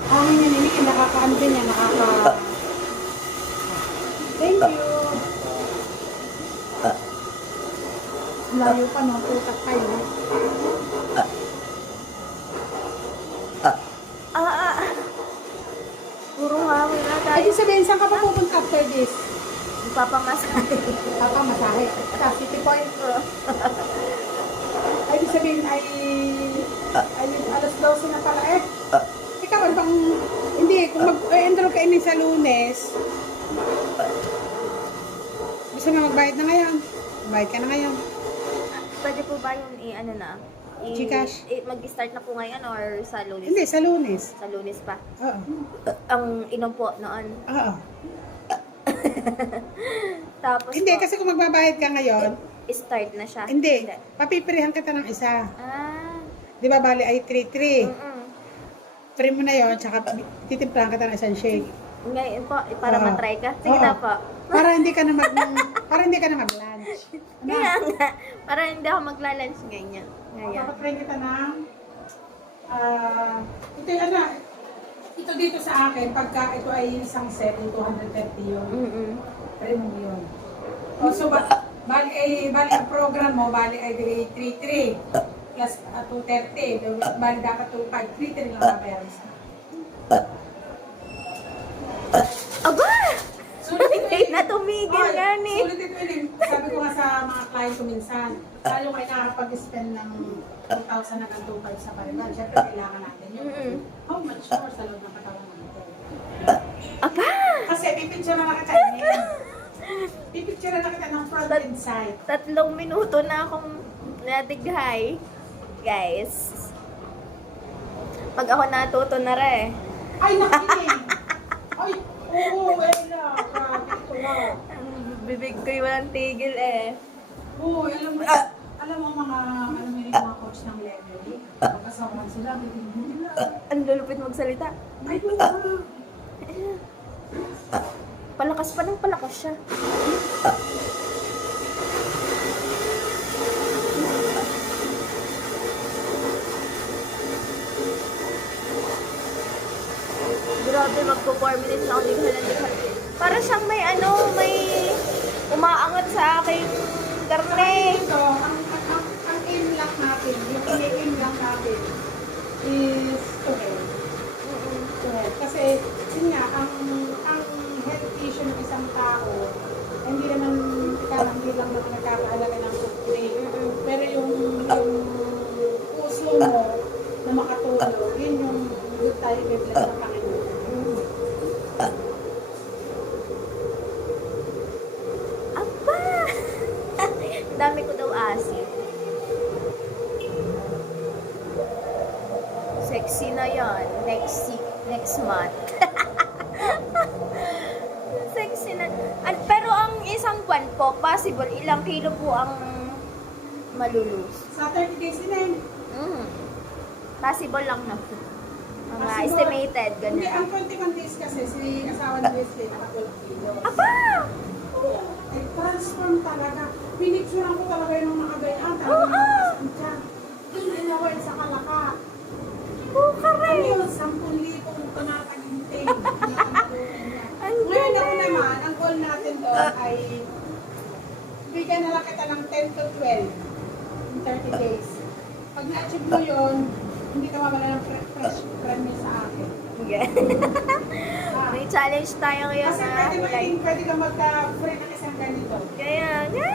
Hangin yan, hindi nakakaano din yan, Thank you. Layo pa no, utak kayo. Puro hangin na tayo. Ay, sabihin, saan ka pa pupunta after this? Ipapamasay. Masahe. Sa City Point. Ay, ibig sabihin ay alas 12 na pala eh. Ikaw, ano bang, hindi, kung mag-enroll ka ini sa Lunes, gusto mo magbayad na ngayon? Bayad ka na ngayon. Pwede po ba yung ano na? Gcash? Mag-start na po ngayon or sa Lunes? Hindi, sa Lunes. Sa Lunes pa. Oo. Ang inom po noon. Oo. Tapos Hindi, po, kasi kung magbabayad ka ngayon, start na siya. hindi, papipirihan kita ng isa. Ah. Di ba, bali ay 3-3. Mm-mm. Free mo na yon, tsaka titimplahan kita ng isang shake. Ngayon po, para Oo. matry ka. Sige Oo. na po. Para hindi ka na mag-lunch. Ano? Kaya nga, para hindi ako magla-lunch ngayon. Ngayon. Papatry kita ng ito yung ito dito sa akin, pagka ito ay isang set, yung 230 yun. Mm-mm. Try mo yun. O, so, bali ang program mo, bali ay 3-3 plus 230. Bali dapat 2-5, 3-3 lang babayaran sa. Aba! Sulit ito Hindi na tumigil nga ni. Sulit ito pagkain ko minsan. Lalo kayo nakakapag-spend ng 2,000 hanggang 2,500 sa pariban. Siyempre, kailangan natin yun. How much more sa loob ng katawan natin? Apa! Kasi pipicture na kita yun. Pipicture na kita ng front and side. 3 minuto na akong nadighay. Guys. Pag ako natuto na rin. Ay, nakinig! Ay, oo, Ella. Grabe ito lang. Ang bibig ko yung walang tigil eh. Oo, alam mo yung mga coach ng level. Pagkasawan sila, bibigyan nila. Ang lulupit magsalita. Ay, oo. Palakas pa ng palakas siya. Grabe, magpo 4 minutes na ako lighal. Para siyang may may umaangat sa aking karne. Ito, ang aim lang natin, yung aim lang natin is to health. To health. Kasi, yun nga, ang health issue ng isang tao, hindi naman lang nagkakaalaga ng food. Pero yung puso mo na makatulog, yun yung good tayo i-bless sa Panginoon. Apa! Dami ko daw asin. Sexy na yan. Next month. Sexy na. Pero ang isang buwan po, possible, ilang kilo po ang malulus? Sa 30 days din Possible lang na. Mga Possible. estimated, Hindi, ganun. ang 21 days kasi, si asawa ni Wesley, naka 12 kilos. Apa! Oo, ay transform talaga. Pinicturean ko talaga yung mga gayaan. Oo. Talaga yung siya. Doon inaward sa Kalaka. Buka Ano rin! yun? 10,000 panataginting. Ang Ngayon ako galing. naman, ang goal natin doon ay bigyan na lang kita ng 10 to 12 in 30 days. Pag na-achieve mo yun, hindi ka mawala ng fresh premise sa akin. Yeah. Ah, May challenge tayo ngayon kasi na pwede ka magka-free ng isang ganito. Kaya nga.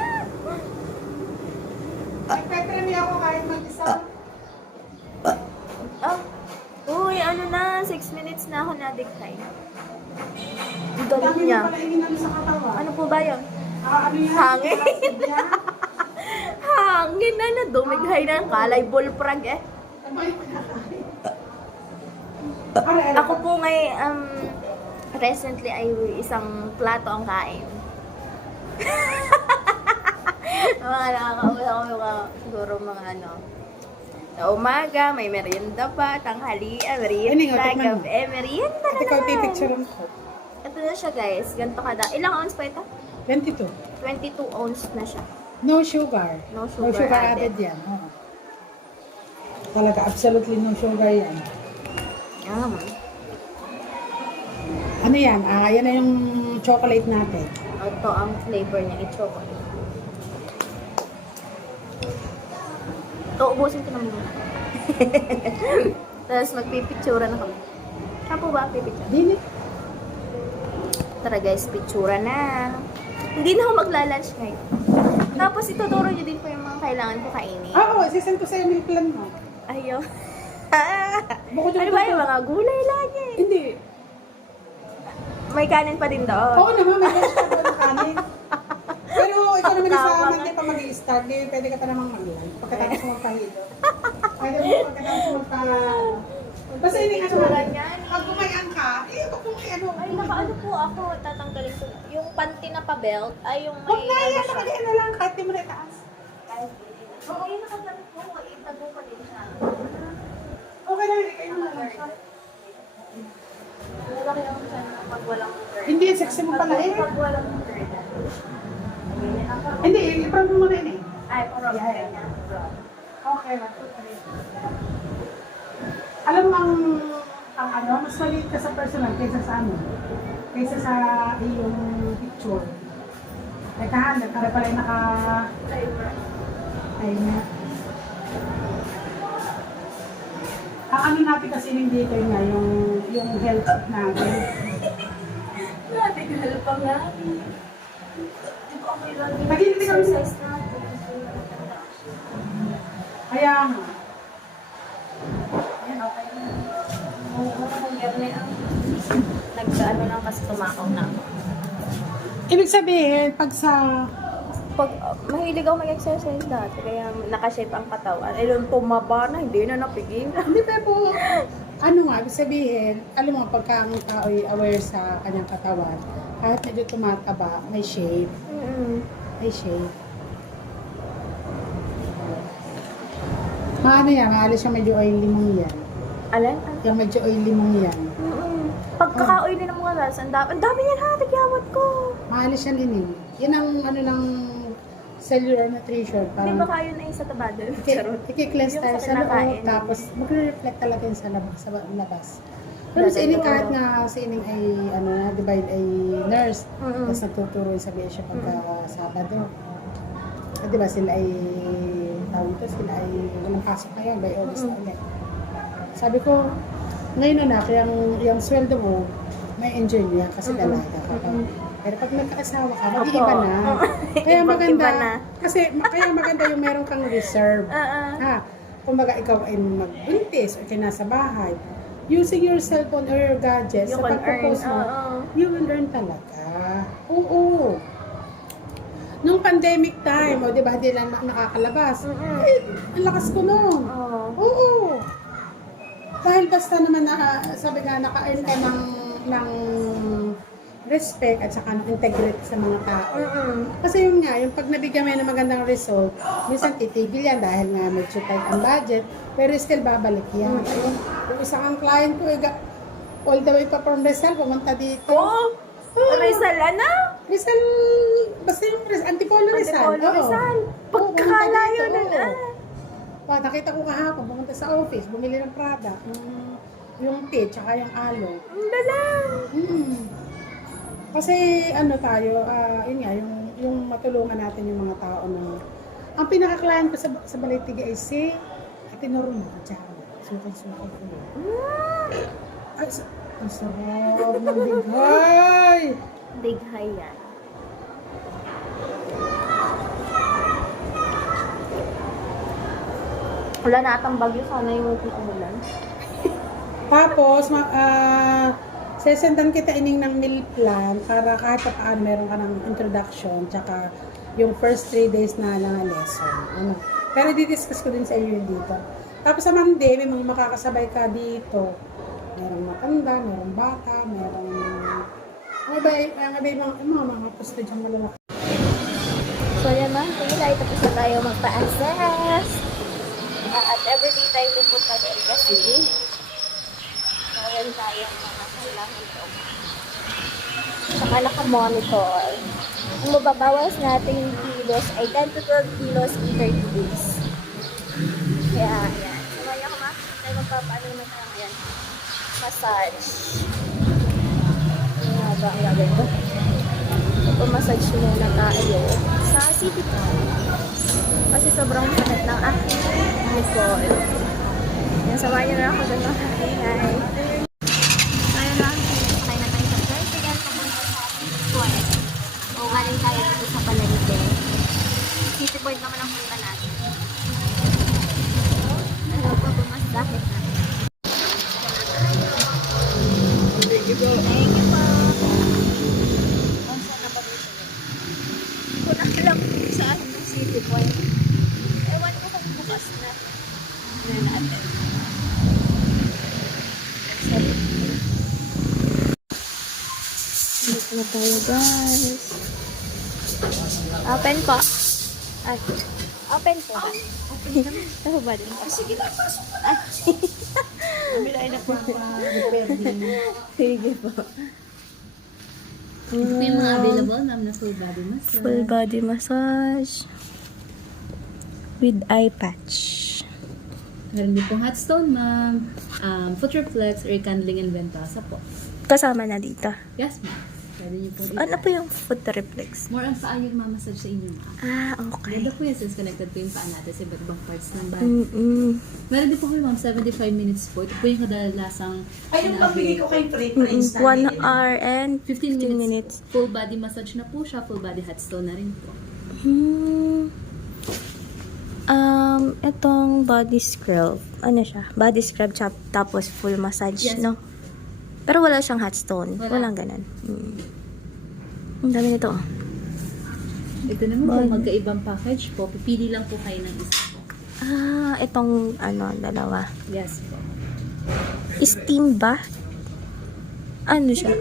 Nagpe-premyo ako kahit mag-isa. Oh. Uy, ano na, 6 minutes na ako nadighay. Ang galing Dami niya. mo pala inginano sa katawan. Ano po ba yun? Ano yan? Hangin. Sadya. Hangin na dumighay na. Kalay bullfrog eh. Abay, pinakain. Ano, Ako po recently ay isang plato ang kain. Mga nakakaula ko siguro mga sa umaga, may merienda pa, tanghalian, merienda, tikman mo. gabi, merienda na Ikaw naman. pipicturean ko. Ito na siya guys, ganito kada. Ilang ounce pa ito? 22. 22 ounce na siya. No sugar. No sugar added. yan. Oo. Talaga, absolutely no sugar yan. Yum. Ano yan? Yan na yung chocolate natin. Ito ang flavor niya, i-chocolate. Ito, ubusin ko na muna. Tapos magpipictura na kami. Saan po ba ang pipicture? Dinit. Tara guys, pictura na. Hindi na ako magla-lunch ngayon. Tapos ituturo niyo din po yung mga kailangan ko kainin. Oo, sisend ko sa'yo meal plan mo. Ayaw. Bukod Ano ba yung mga gulay lagi? Hindi. May kanin pa din doon. Oo naman, may vegetable na kanin. Pero ikaw naman sa Tama Monday pa mag-i-start, di pwede ka pa namang mag-lunch. Pagkatapos mo magpahilo. Pwede mo pagkatapos mo magpa... Basta hindi ka naman. Pag kumayan ka, pag kumayan mo. Ay, nakaano po ako, tatanggalin ko. Yung panty na pa-belt, ay yung Huwag may... na yan, siya. nakalian na lang kahit di mo na itaas. Oo, yung nakagalit po, itago pa din siya. Okay lang, hindi kayo na lang siya. Lalaki ako siya pag walang curd. Hindi, sexy mo pala eh. Pag walang curd. Hindi, i-proud mo muna yun eh. Ay, parang Yeah. ganyan. Okay lang. Alam mo ang ano, mas maliit ka sa personal kaysa sa ano, kaysa sa iyong picture. Teka ha, para pala yung ayun na. Ang ano natin kasi yung dito nga, yung health natin. Natigil pa nga. Pag hindi kami Exercise natin. Kaya nga. Ayan, okay. Oo, kung garni ang nagkaano lang kasi tumakaw na ako. Ibig sabihin, pag sa... Pag mahilig ako mag-exercise dati, kaya nakashape ang katawan. Eh, nung tumaba na, hindi na napigil. Hindi pa po, ano nga, ibig sabihin, alam mo, pagka ang tao ay aware sa kanyang katawan, kahit medyo tumataba, may shape. May shape. Maano yan, maalis siya medyo oily mong yan. Alam? Yung medyo oily mong yan. Pagkaka-oil din ng mga ras, ang dami yan ha, nagyawat ko. Maalis yan din eh. Yan ang ano ng cellular nutrition. Di Parang ba kayo na yung sa tabado? Charot. i-cleanse Yung tayo sa sa loob, kinakain. tapos magre-reflect talaga yun sa labas. Pero si Ining kahit nga si Ining ay ano na, divide ay nurse, tapos nagtuturo sa BSC pagka Sabado. At diba sila ay tawag ito, sila ay walang pasok ngayon by August na ulit. Sabi ko, ngayon na yung sweldo mo, may enjoy niya kasi dalaga ka pa. Pero pag nagkaasawa ka, mag-iiba na. Kaya maganda, Iba na. kasi kaya maganda yung meron kang reserve. Ha? Kumbaga ikaw ay magbuntis o nasa bahay, using your cellphone or your gadgets You sa can pagpo-post earn, mo, you will earn talaga. Oo. Nung pandemic time, o di ba, hindi lang nakakalabas. Eh, ang lakas ko nun. Oo. Dahil basta naman sabi nga, naka-earn ka ng respect at saka ng integrity sa mga tao. Kasi yun nga, yung pag nabigyan mo ng magandang result, minsan titigil yan dahil nga medyo tight ang budget, pero still babalik yan. Yung isang client ko, all the way pa from Rizal, pumunta dito. Rizal na? Rizal, basta yung Rizal, Antipolo Rizal. Antipolo Oo. Rizal. Oo, pumunta Pagkakalayo dito, na oo. na. Nakita ko kahapon, pumunta sa office, bumili ng product, yung tea, tsaka yung aloe. Ang dalang. Kasi ano tayo, yun nga, yung matulungan natin yung mga tao na, ang pinaka-client ko sa Balitiga ay si Ate Norma, tsaka, sukan-sukan ko. Ay, ang sarap ng bigay! Dighay yan. Wala na atang bagyo, sana yung umulan. Tapos, sesendan kita ining ng meal plan para kahit pa paano meron ka ng introduction, tsaka yung first 3 days na lang lesson. Ano? Pero di-discuss ko din sa iyo yun dito. Tapos sa Monday, may mga makakasabay ka dito. Merong matanda, merong bata, merong... mga pusto dyan malalaki. So yan na, sige tayo tapos na tayo magpa-assess. At everyday tayo pupunta din kasi. So yan tayo mga kailangan ito. Saka naka-monitor. Ang mababawas natin yung kilos ay 10 to 12 kilos in 30 days. Kaya yan. So kaya ko tayo magpapaano naman tayo ngayon. Massage. Ano nga ba ang gagawin ko? Massage muna tayo sa city town. Kasi sobrang sakit ng aking likod. Yan, samahan niyo na ako doon mga hi. Ayun na, sakay na tayo sa tricycle papunta sa Point. O galing tayo dito sa Palengke. City Point naman ang punta natin. Ano pa bumasakit na. Thank you po. Alam ko saan yung City Point. Ewan ko kung bukas na. Ano natin. Dito na tayo guys. Open po. Ay. Open po. Ano ba din? Sige na, pasok ka na. Ay, nagpa-repair din. Sige po. Ito po yung mga available, ma'am, na full body massage. Full body massage with eye patch. Meron din pong hot stone, ma'am. Foot reflex or candling and ventosa po. Kasama na dito. Yes, ma'am. Pwede niyo po dito. Ano po yung foot reflex? More on paa yung mamassage sa inyo, ma'am. Okay. Ganda po yan since connected po yung paa natin sa iba't ibang parts ng body. Meron din po kami, ma'am, 75 minutes po. Ito po yung kadalasang Ay, yung pabili ko kay Fred na 1 hour and 15 15 minutes. minutes. Full body massage na po siya. Full body hot stone na rin po. Itong body scrub. Ano siya? Body scrub tapos full massage, Yes. no? Pero wala siyang hot stone. Wala. Walang ganun. Ang dami nito. Ito naman po, magkaibang package po. Pipili lang po kayo ng isa po. Itong dalawa. Yes po. Steam ba? Ano siya?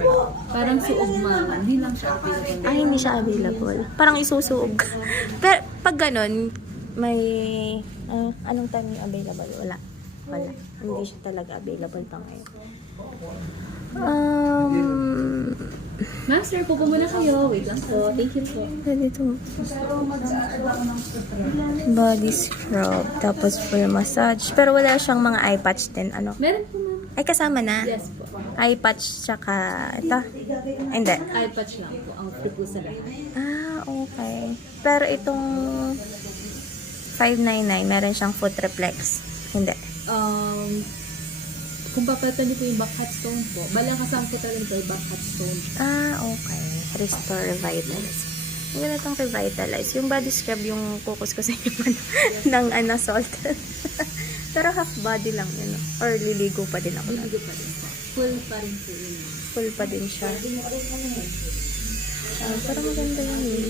Parang suog ma. Hindi lang siya available. Hindi siya available. Parang isusuog. Pero pag ganun, may anong time yung available? Wala. Hindi siya talaga available pa ngayon. Master, po muna kayo. Wait lang po. Thank you po. Dito. Body scrub. Tapos full massage. Pero wala siyang mga eye patch din. Ano? Meron po ma'am. Ay, kasama na? Yes po. Eye patch tsaka ito? Hindi. Eye patch lang po. Ang free po sa lahat. Okay. Pero itong 599, meron siyang foot reflex. Hindi. Kung papalitan niyo po yung back hot stone po, balang kasama po talaga po yung back hot stone. Okay. Restore, revitalize. Maganda itong revitalize. Yung body scrub, yung focus ko sa inyo ng salt. Pero half body lang yun. Or liligo pa din ako. Hindi pa rin po. Full pa rin po yun. Full pa din siya. Pero maganda yun.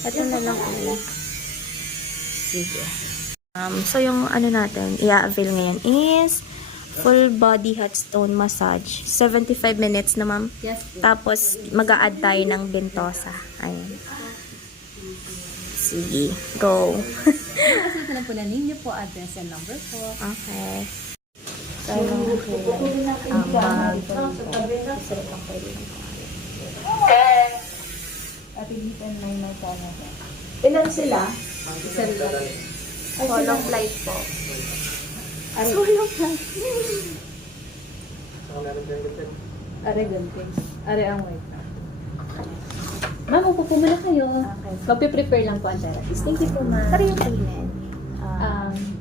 Ito na lang ulit. Sige. So yung natin, i-avail ngayon is full body hot stone massage. 75 minutes na ma'am. Yes po. Tapos mag-a-add tayo ng bentosa. Ayun. Sige. Go. Kasi ito lang po na ninyo po, address and number po. Okay. So, yung bag. Sarap ang pwede ng Ilan sila? Solo flight po. Solo flight. Are gantin. Are ang white. Ma'am, upo po muna kayo. Okay. Magpe-prepare lang po ang therapist. Thank you po, ma'am. Pero yung payment.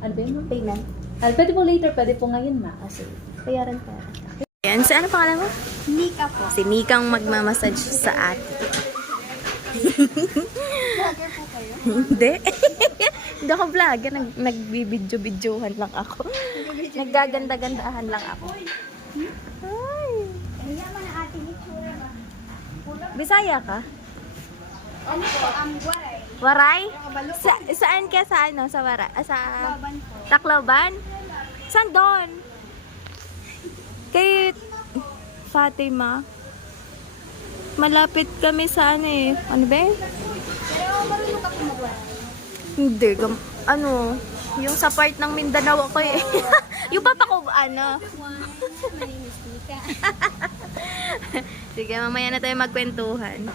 Ano ba yun, ma'am? Payment. Pwede po later, pwede po ngayon, ma'am. Kasi, bayaran pa. Ayan, sa ano pangalan mo? Nika po. Si Nikang magmamassage sa ate. Vlogger po kayo? Hindi. Hindi ako vlogger. Nagbibidyo-bidyohan lang ako. Naggaganda-gandahan lang ako. Ay. Bisaya ka? Ano po? Waray. Waray? Saan ka sa Sa Waray? Sa Baban po. Tacloban? Saan doon? Kay Fatima. Malapit kami sa Ano ba? Pero marunong ka po mag-waray. Hindi. Yung sa part ng Mindanao ako eh. Yung papa ko, Malinis Nika. Sige, mamaya na tayo magkwentuhan.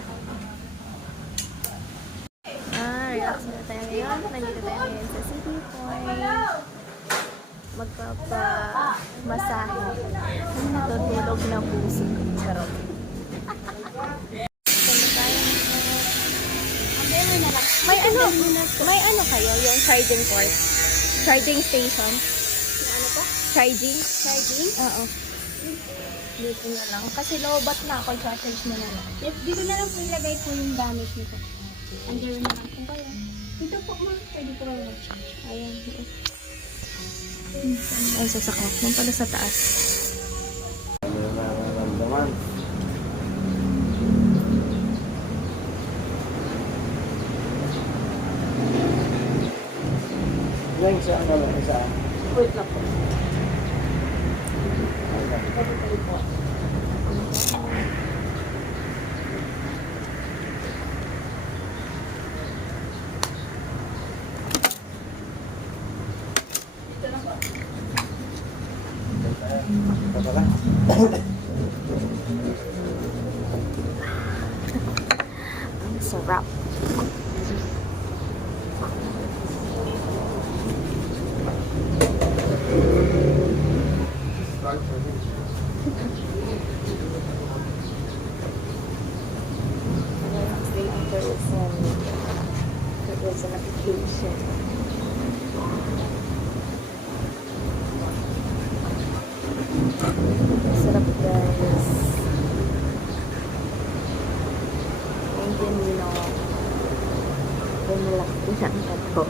Relax na tayo ngayon. Nandito tayo ngayon sa City Point. Magpapamasahe. Natutulog na puso. Charot. May kayo? Yung charging port? Charging station? Ano po? Charging? Charging? Oo. Dito na lang. Kasi lobat na ako. Charge mo na lang. Dito na lang po ilagay po yung gamit nito. Under na lang po kayo. Dito po ma'am. Pwede po kayo mag-charge. Ayan. Ay, sasakit. Nung pala sa taas. Ano yung nararamdaman? Yung saan ka lang? Saan? Wait lang po. Kapala? Ang sarap. There was an application. Sarap guys. Thank you, Nino. Bumalak din ang tato.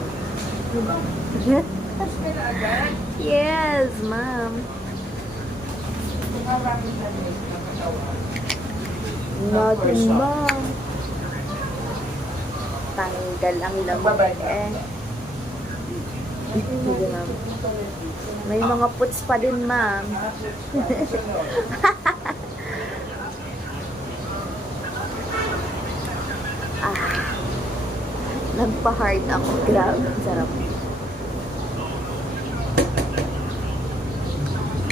Yes, ma'am. Nothing, ma'am. Tanggal ang lamig eh. Sige, ma'am. May mga puts pa din, ma'am. Nagpa-hard ako. Grabe, sarap.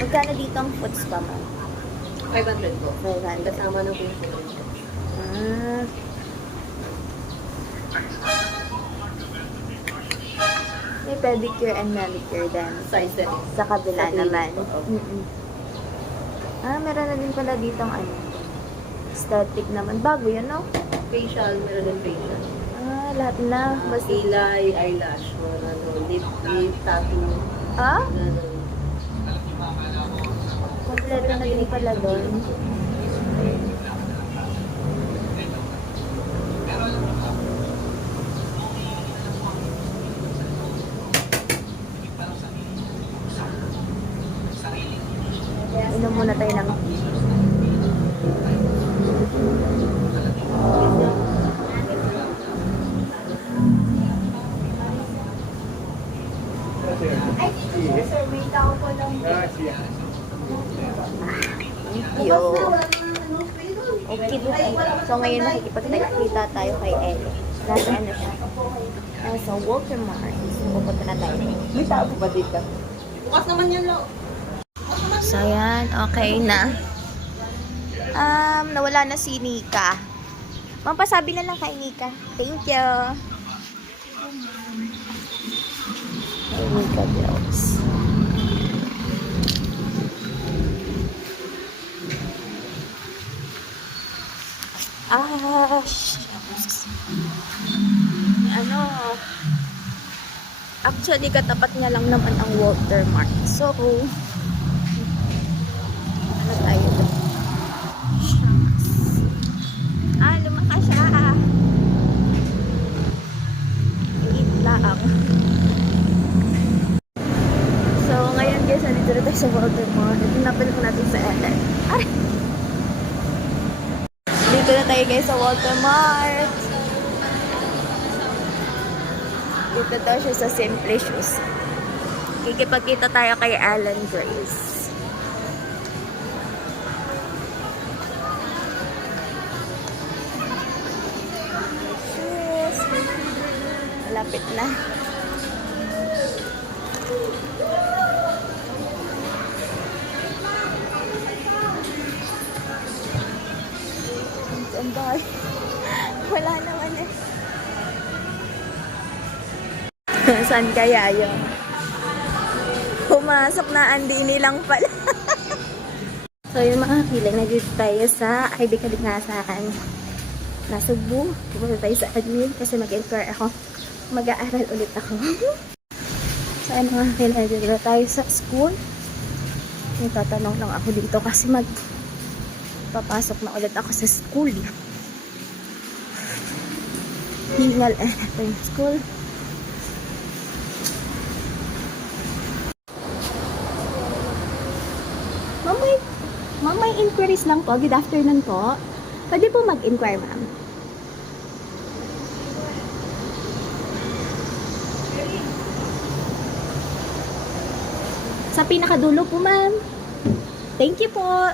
Magkano dito ang foods pa, ma'am? 500 po. 500. Kasama na po yung food. Ah. May pedicure and manicure din. Size din. Sa kabila Sa naman. clinic po. Mm-mm. Meron na din pala dito ang ano. Aesthetic naman. Bago yun, no? Facial, meron din facial. Lahat na. Mas Kilay, eyelash, mga ano, lip, tattoo, Ah? gano'n. Kompleto na din pala doon. Inom muna tayo ng yo. Okay, so ngayon makikipagkita tayo kay Ellie. Nasa ano siya? Nasa Walter Mart. Pupunta na tayo. May tabo ba dito? Bukas naman yan, lo. So yan, okay na. Nawala na si Nika. Mampasabi na lang kay Nika. Thank you. Kay Nika Girls. Shucks. Ano? Actually, katapat niya lang naman ang Walter Mart. So, ano tayo doon? Shucks. Lumakas siya. Eat lang. So, ngayon guys, nandito na tayo sa Walter Mart. Tinapin ko natin sa Ellen. Ay! Dito na tayo guys sa Walter Mart. Dito daw siya sa Simple Shoes. Kikipagkita tayo kay Alan Grace. Shoes. Malapit na. Ang dahil. Wala naman eh. Saan kaya yun? Pumasok na, andi nilang pala. So yung mga kilang, nandito tayo sa IB Kalikasan. Nasugbu. Pupunta tayo sa admin kasi mag-inquire ako. Mag-aaral ulit ako. So yung mga kilang, nandito tayo sa school. Tatanong lang ako dito kasi papasok na ulit ako sa school. Hingal ito yung school. Ma'am, may inquiries lang po. Good afternoon po. Pwede po mag-inquire, ma'am. Sa pinakadulo po, ma'am. Thank you po.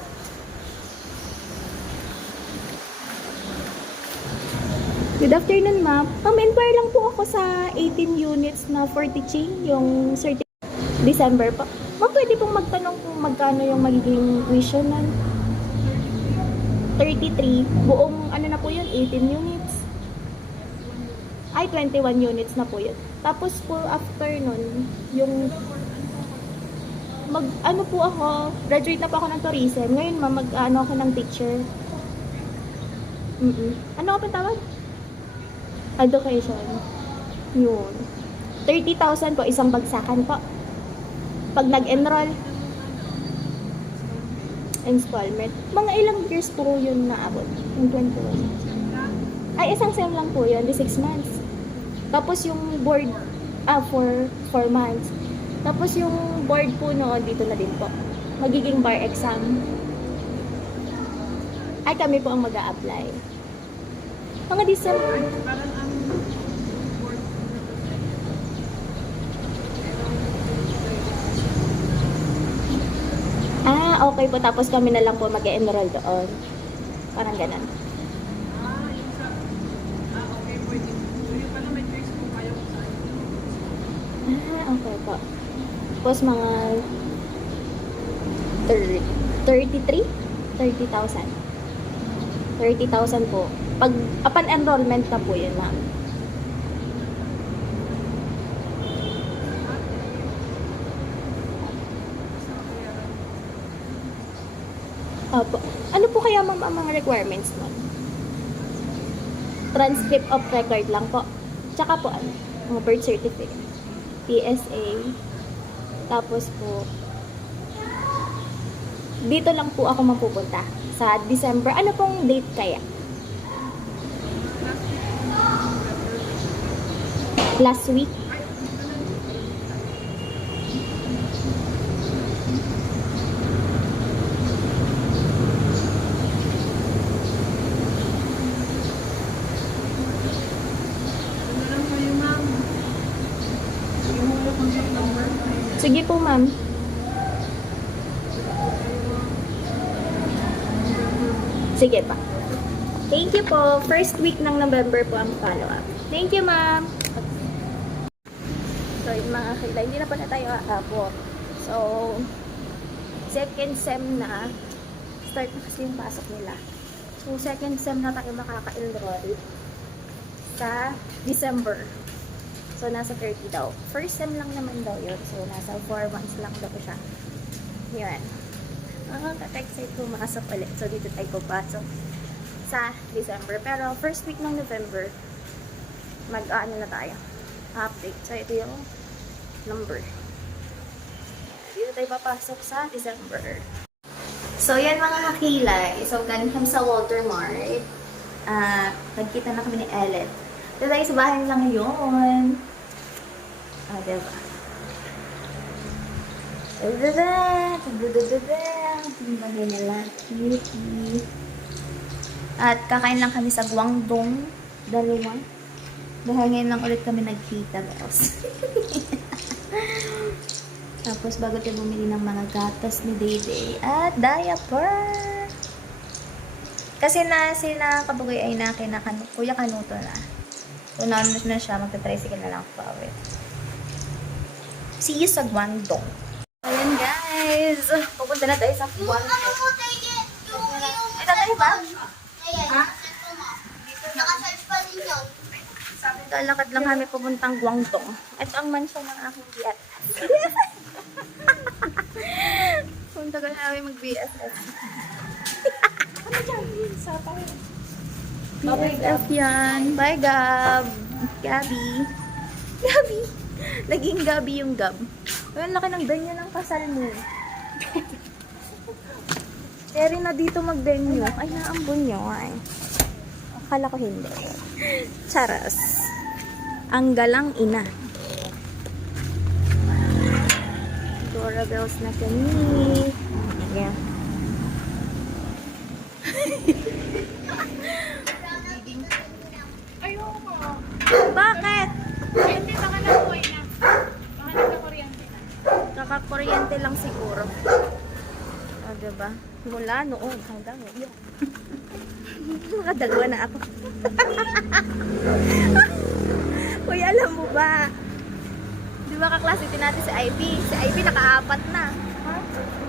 Good afternoon, ma'am. Ma'am, inquire lang po ako sa 18 units na for teaching, yung December pa. Ma'am, pwede pong magtanong kung magkano yung magiging tuition nun? 33. Buong, ano na po yun? 18 units. Ay, 21 units na po yun. Tapos po, after nun, yung ano po ako, graduate na po ako ng tourism. Ngayon, ma'am, ano ako ng teacher. Ano ako tawag? Education. Yun. 30,000 po, isang bagsakan po. Pag nag-enroll, installment. Mga ilang years po yun naabot? Yung 21. Ay, isang sem lang po yun, di 6 months. Tapos yung board for 4 months. Tapos yung board po noon, dito na din po. Magiging bar exam. Ay, kami po ang mag-a-apply. Mga December. Parang ang board Okay po. Tapos kami na lang po mag-enroll doon. Parang ganun. yung sa okay, pwede. So yung pala may choice kung kayo kung saan. Okay po. Tapos mga 33? 30,000. 30,000 po. Pag upon enrollment na po yun, ma'am. Opo. Ano po kaya ma'am ang mga requirements nun? Transcript of record lang po. Tsaka po ano? Mga birth certificate. PSA. Tapos po, dito lang po ako mapupunta. Sa December. Ano pong date kaya? Last week? Ano lang kayo, ma'am? Yung wala contact number. Sige po, ma'am. Sige pa. Thank you po. First week ng November po ang follow-up. Thank you, ma'am. So, yung mga kakila, hindi na pala tayo aabot. So, second sem na. Start na kasi yung pasok nila. So, second sem na tayo makaka-enroll sa December. So, nasa 30 daw. First sem lang naman daw yun. So, nasa 4 months lang daw siya. Yun. Kaka-excite pumasok ulit. So, dito tayo pupasok sa December. Pero, first week ng November, mag-ano na tayo. Update. So, ito yung number. Dito tayo papasok sa December. So, yan mga kakilay. So, galing kami sa Walter Mart. Nagkita na kami ni Ellet. Dito tayo sa bahay lang ngayon. Diba? Bagay nila. Cutie. At kakain lang kami sa Guangdong. Dalawa. Dahil ngayon lang ulit kami nagkita, guys. Tapos bago tayo bumili ng mga gatas ni Dayday at diaper. Kasi sila Kabugoy ay Kuya Kanuto na. So, naunod na siya. Magta-tricycle na lang ako pa ulit. See you sa Guangdong. Ayan, guys. Pupunta na tayo sa Guangdong. Ito tayo ba? Ha? Nakasearch pa rin yun. Lalakad lang kami pupuntang Guangdong. Ito ang mansyon ng aking BFF. Punta ka namin mag-BFF. Ano dyan? BFF yan. Bye, Gab. Gabi. Gabi. Naging Gabi yung Gab. Ay, ang laki ng venue ng kasal mo. Kaya na dito mag-venue. Ay, naambon nyo. Ay. Akala ko hindi. Charas. Ang galang ina. Dora bells na kami. Yeah. Ayoko. Bakit? Hindi, baka nabuhay na. Baka nagka-kuryente na. Kakakuryente lang siguro. O, diba? Mula noon hanggang ngayon. Nakadalawa na ako. Uy, alam mo ba? Di ba kaklase din natin si Ivy? Si Ivy naka-apat na.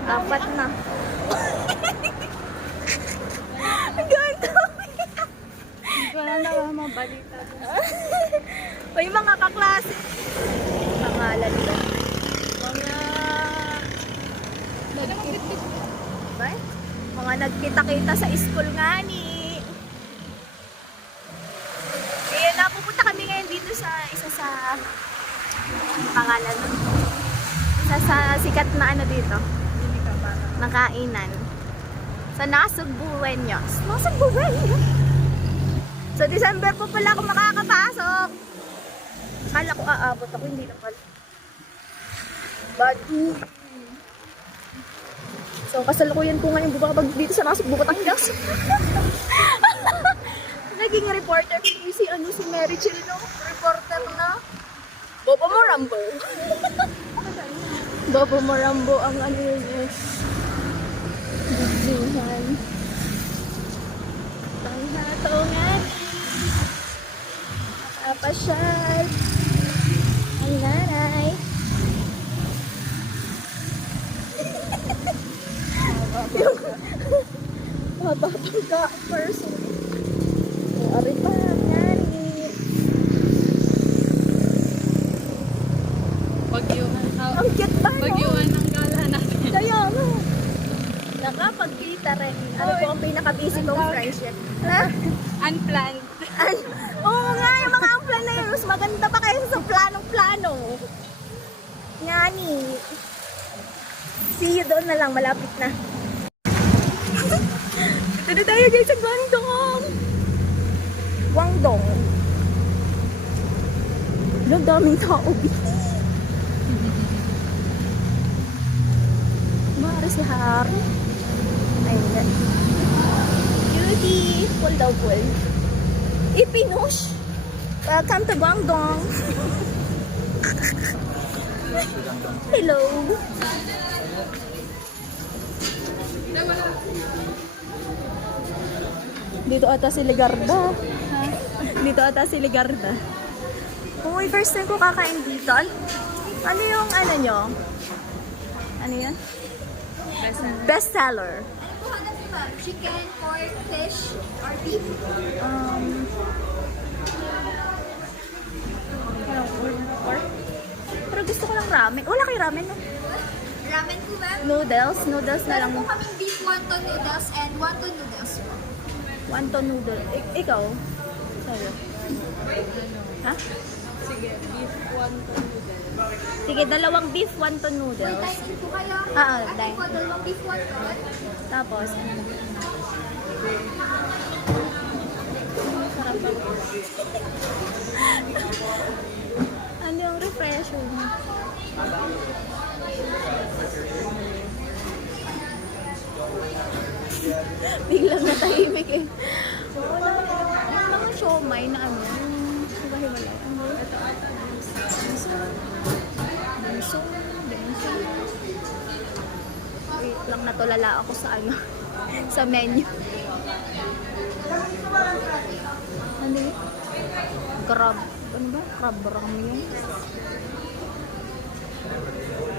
Apat na. Ganto. Wala na mga balita. Uy, mga kaklase. Pangalan ko. Ba? Mga nagkita-kita sa school nga ni. Kaya napupunta kami ngayon dito sa isa sa pangalan nun. Isa sa sikat na ano dito. Na kainan. Sa Nasugbuenos. Nasugbuenos. So December po pala ako makakapasok. Kala ko aabot ako, hindi na pala. Bad. So, kasalukuyan ko ngayon bumabag dito sa Nasug, Batangas. Naging reporter ko si Mary Jill, no? Reporter na Bobo Morambo. Bobo Morambo ang ano yun eh. Bigjuhan. Panghatongan. Nakapasyal. Ang nanay. Yung mababang ka person. Ari pa, nani. Bagyuhan. Ang cute ba, no? Bagyuhan ang gala natin. Kaya nga. Nakapagkita rin. Ano po ang pinaka-busy kong friendship? Ha? Unplanned. Oo nga, yung mga unplanned na yun. Mas maganda pa kayo sa planong-plano. Ngani. See you doon na lang. Malapit na. Ito na tayo guys. Ang Guangdong. Guangdong. Ang daming tao. Maris lahar. Ayun. Cutie. Pull daw pull. Ipinush. Welcome to Guangdong. Hello. Dito ata si Ligarda. Dito ata si Ligarda. Uy, first time ko kakain dito. Ano yung ano nyo? Ano yan? Best seller. Ano po hanap mo, ma'am? Chicken, pork, fish, or beef? Pork? Pero gusto ko ng ramen. Wala kayo ramen, no? Ramen po, ma'am? Noodles? Noodles na lang. Meron po kaming beef wonton noodles and wonton noodles po. Wonton noodle. Ikaw? Sa'yo? Ha? Sige, beef wonton noodle. Sige, dalawang beef wonton May noodles. dine-in po kayo? Dine. po, dalawang beef wonton. Tapos, ano yung refresher mo? Biglang natahimik eh. Yung mga siomay na ano, yung hiwa-hiwalay. Ano? Benso. Wait lang, natulala ako sa ano, sa menu. Ano yun? Crab. Ano ba? Crab rami yun?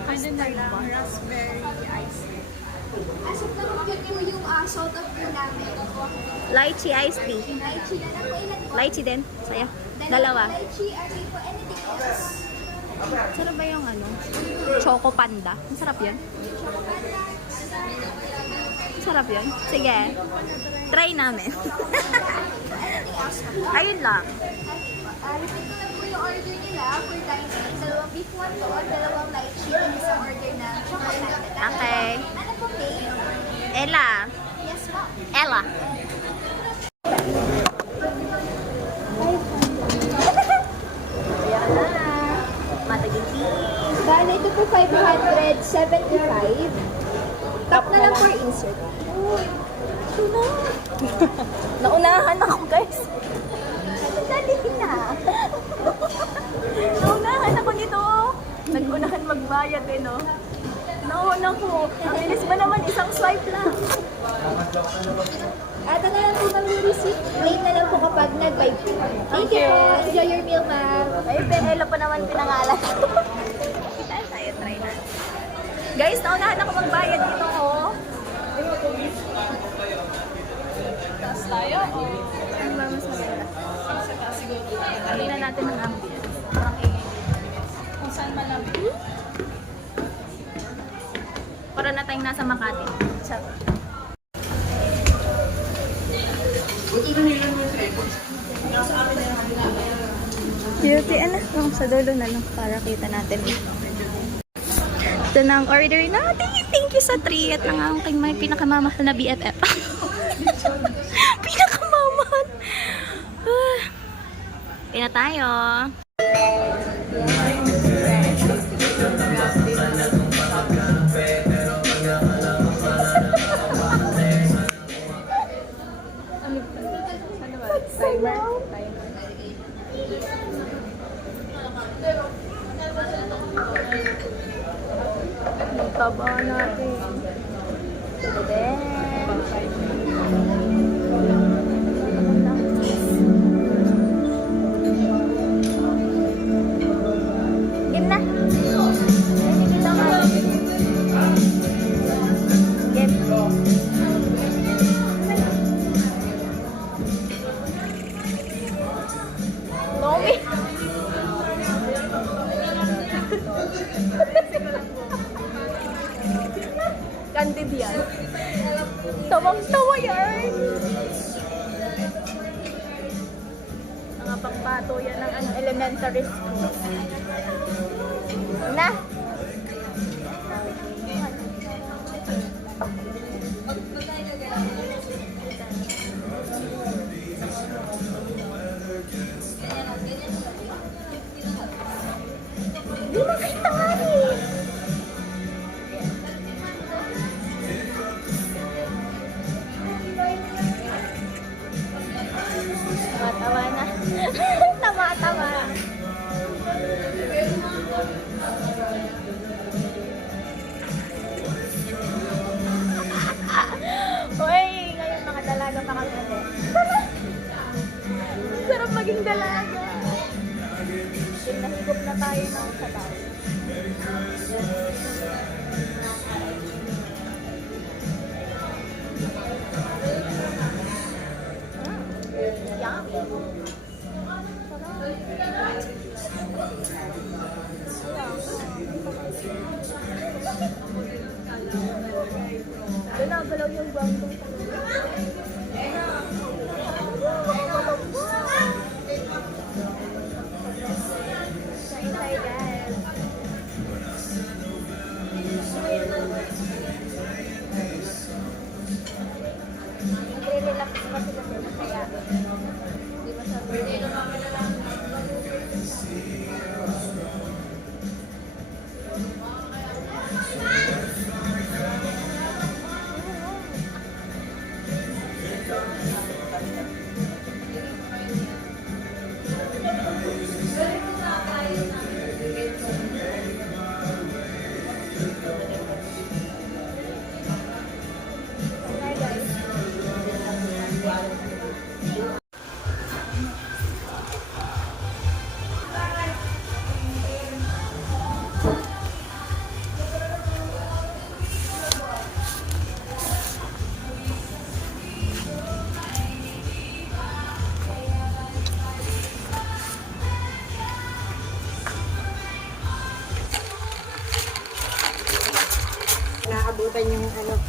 Ano na lang, raspberry ice. As of now, yun po yung salt of po namin. Lychee iced tea. Lychee na lang po, ilan po? Lychee din. Saya. Dalawa. Lychee, are they po anything else? Sarap ba yung ano? Choco panda. Ang sarap yun. Ang sarap yun. Sige. Try namin. Anything else po? Ayun lang. Repeat ko lang po yung order nila for dine-in. Dalawang beef wonton, dalawang lychee, and isang order na chocolate. Okay. Ano po, name? Ella. Yes po. Ella. Ayan na. Mataginting. Bale, ito po 575. Top na lang for insert. Ito na. Naunahan ako, guys. Dali na. Naunahan ako nito. Nag-unahan magbayad eh, no? Nauna ko. Ang bilis ba naman? Isang swipe lang. At na lang po ng receipt. Late na lang po kapag nag-buy po. Thank you. Enjoy your meal, ma'am. Ay, Penelo pa naman pinangalan. Kita tayo, try na. Guys, naunahan ako magbayad dito, oh. Taas tayo o Ano ba mas maganda? sa taas siguro? Tingnan natin ang ambience. Parang ingay. Kung saan man lang. Para na tayong nasa Makati. Charot. Beauty, ano? Sa dulo na lang para kita natin. Ito na ang order natin. Thank you sa treat ng aking may pinakamamahal na BFF. Pinakamamahal. Pina tayo. Timer. Ang taba natin. Game na. Hindi kita nga. Game. Tommy. Candid yan. Tawang-tawa yan. Mga pangbato yan ng elementary school. Na. Di nakita nga eh. Tawa-tawa na. Tawa-tawa. Uy, ngayon mga dalaga pa kami ulit. Sarap maging dalaga. Nahigop na tayo ng sabaw. Galaw yung bangko. Kain tayo guys. Nagre-relax kasi kaya hindi masyado. Naabutan yung ano.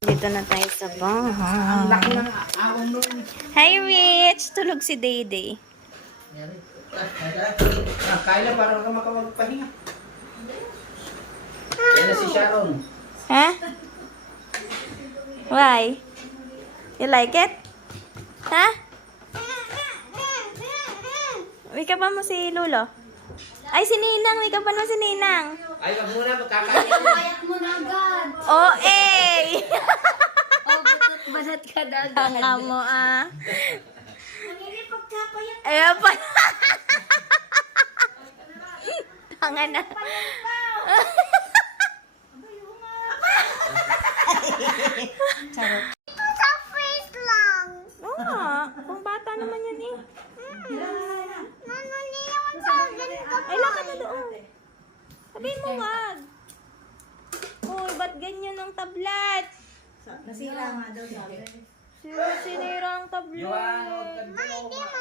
Dito na tayo sa bahay. Hi, Rich! Tulog si Dayday. Kaya para ka makapagpahinga. Yan na si Sharon. Ha? Why? You like it? Ha? Wika pa mo si Lulo? Ay, si Ninang! Wika pa mo si Ninang! Ay, wag muna, magkakain. Kayak mo na agad. Oh, eh! Balat ka na agad. Tanga mo, ah. Hindi pagkapayak. Ayan pa. Tanga na. Sa face lang. Oo nga. Kung bata naman yan eh. Ano niya naman sa ganito? Ay, lakad na doon. Sabihin mo wag. Uy, ba't ganyan ang tablet? Nasira nga daw sabi. Sinira ang tablet. Joanne, huwag ka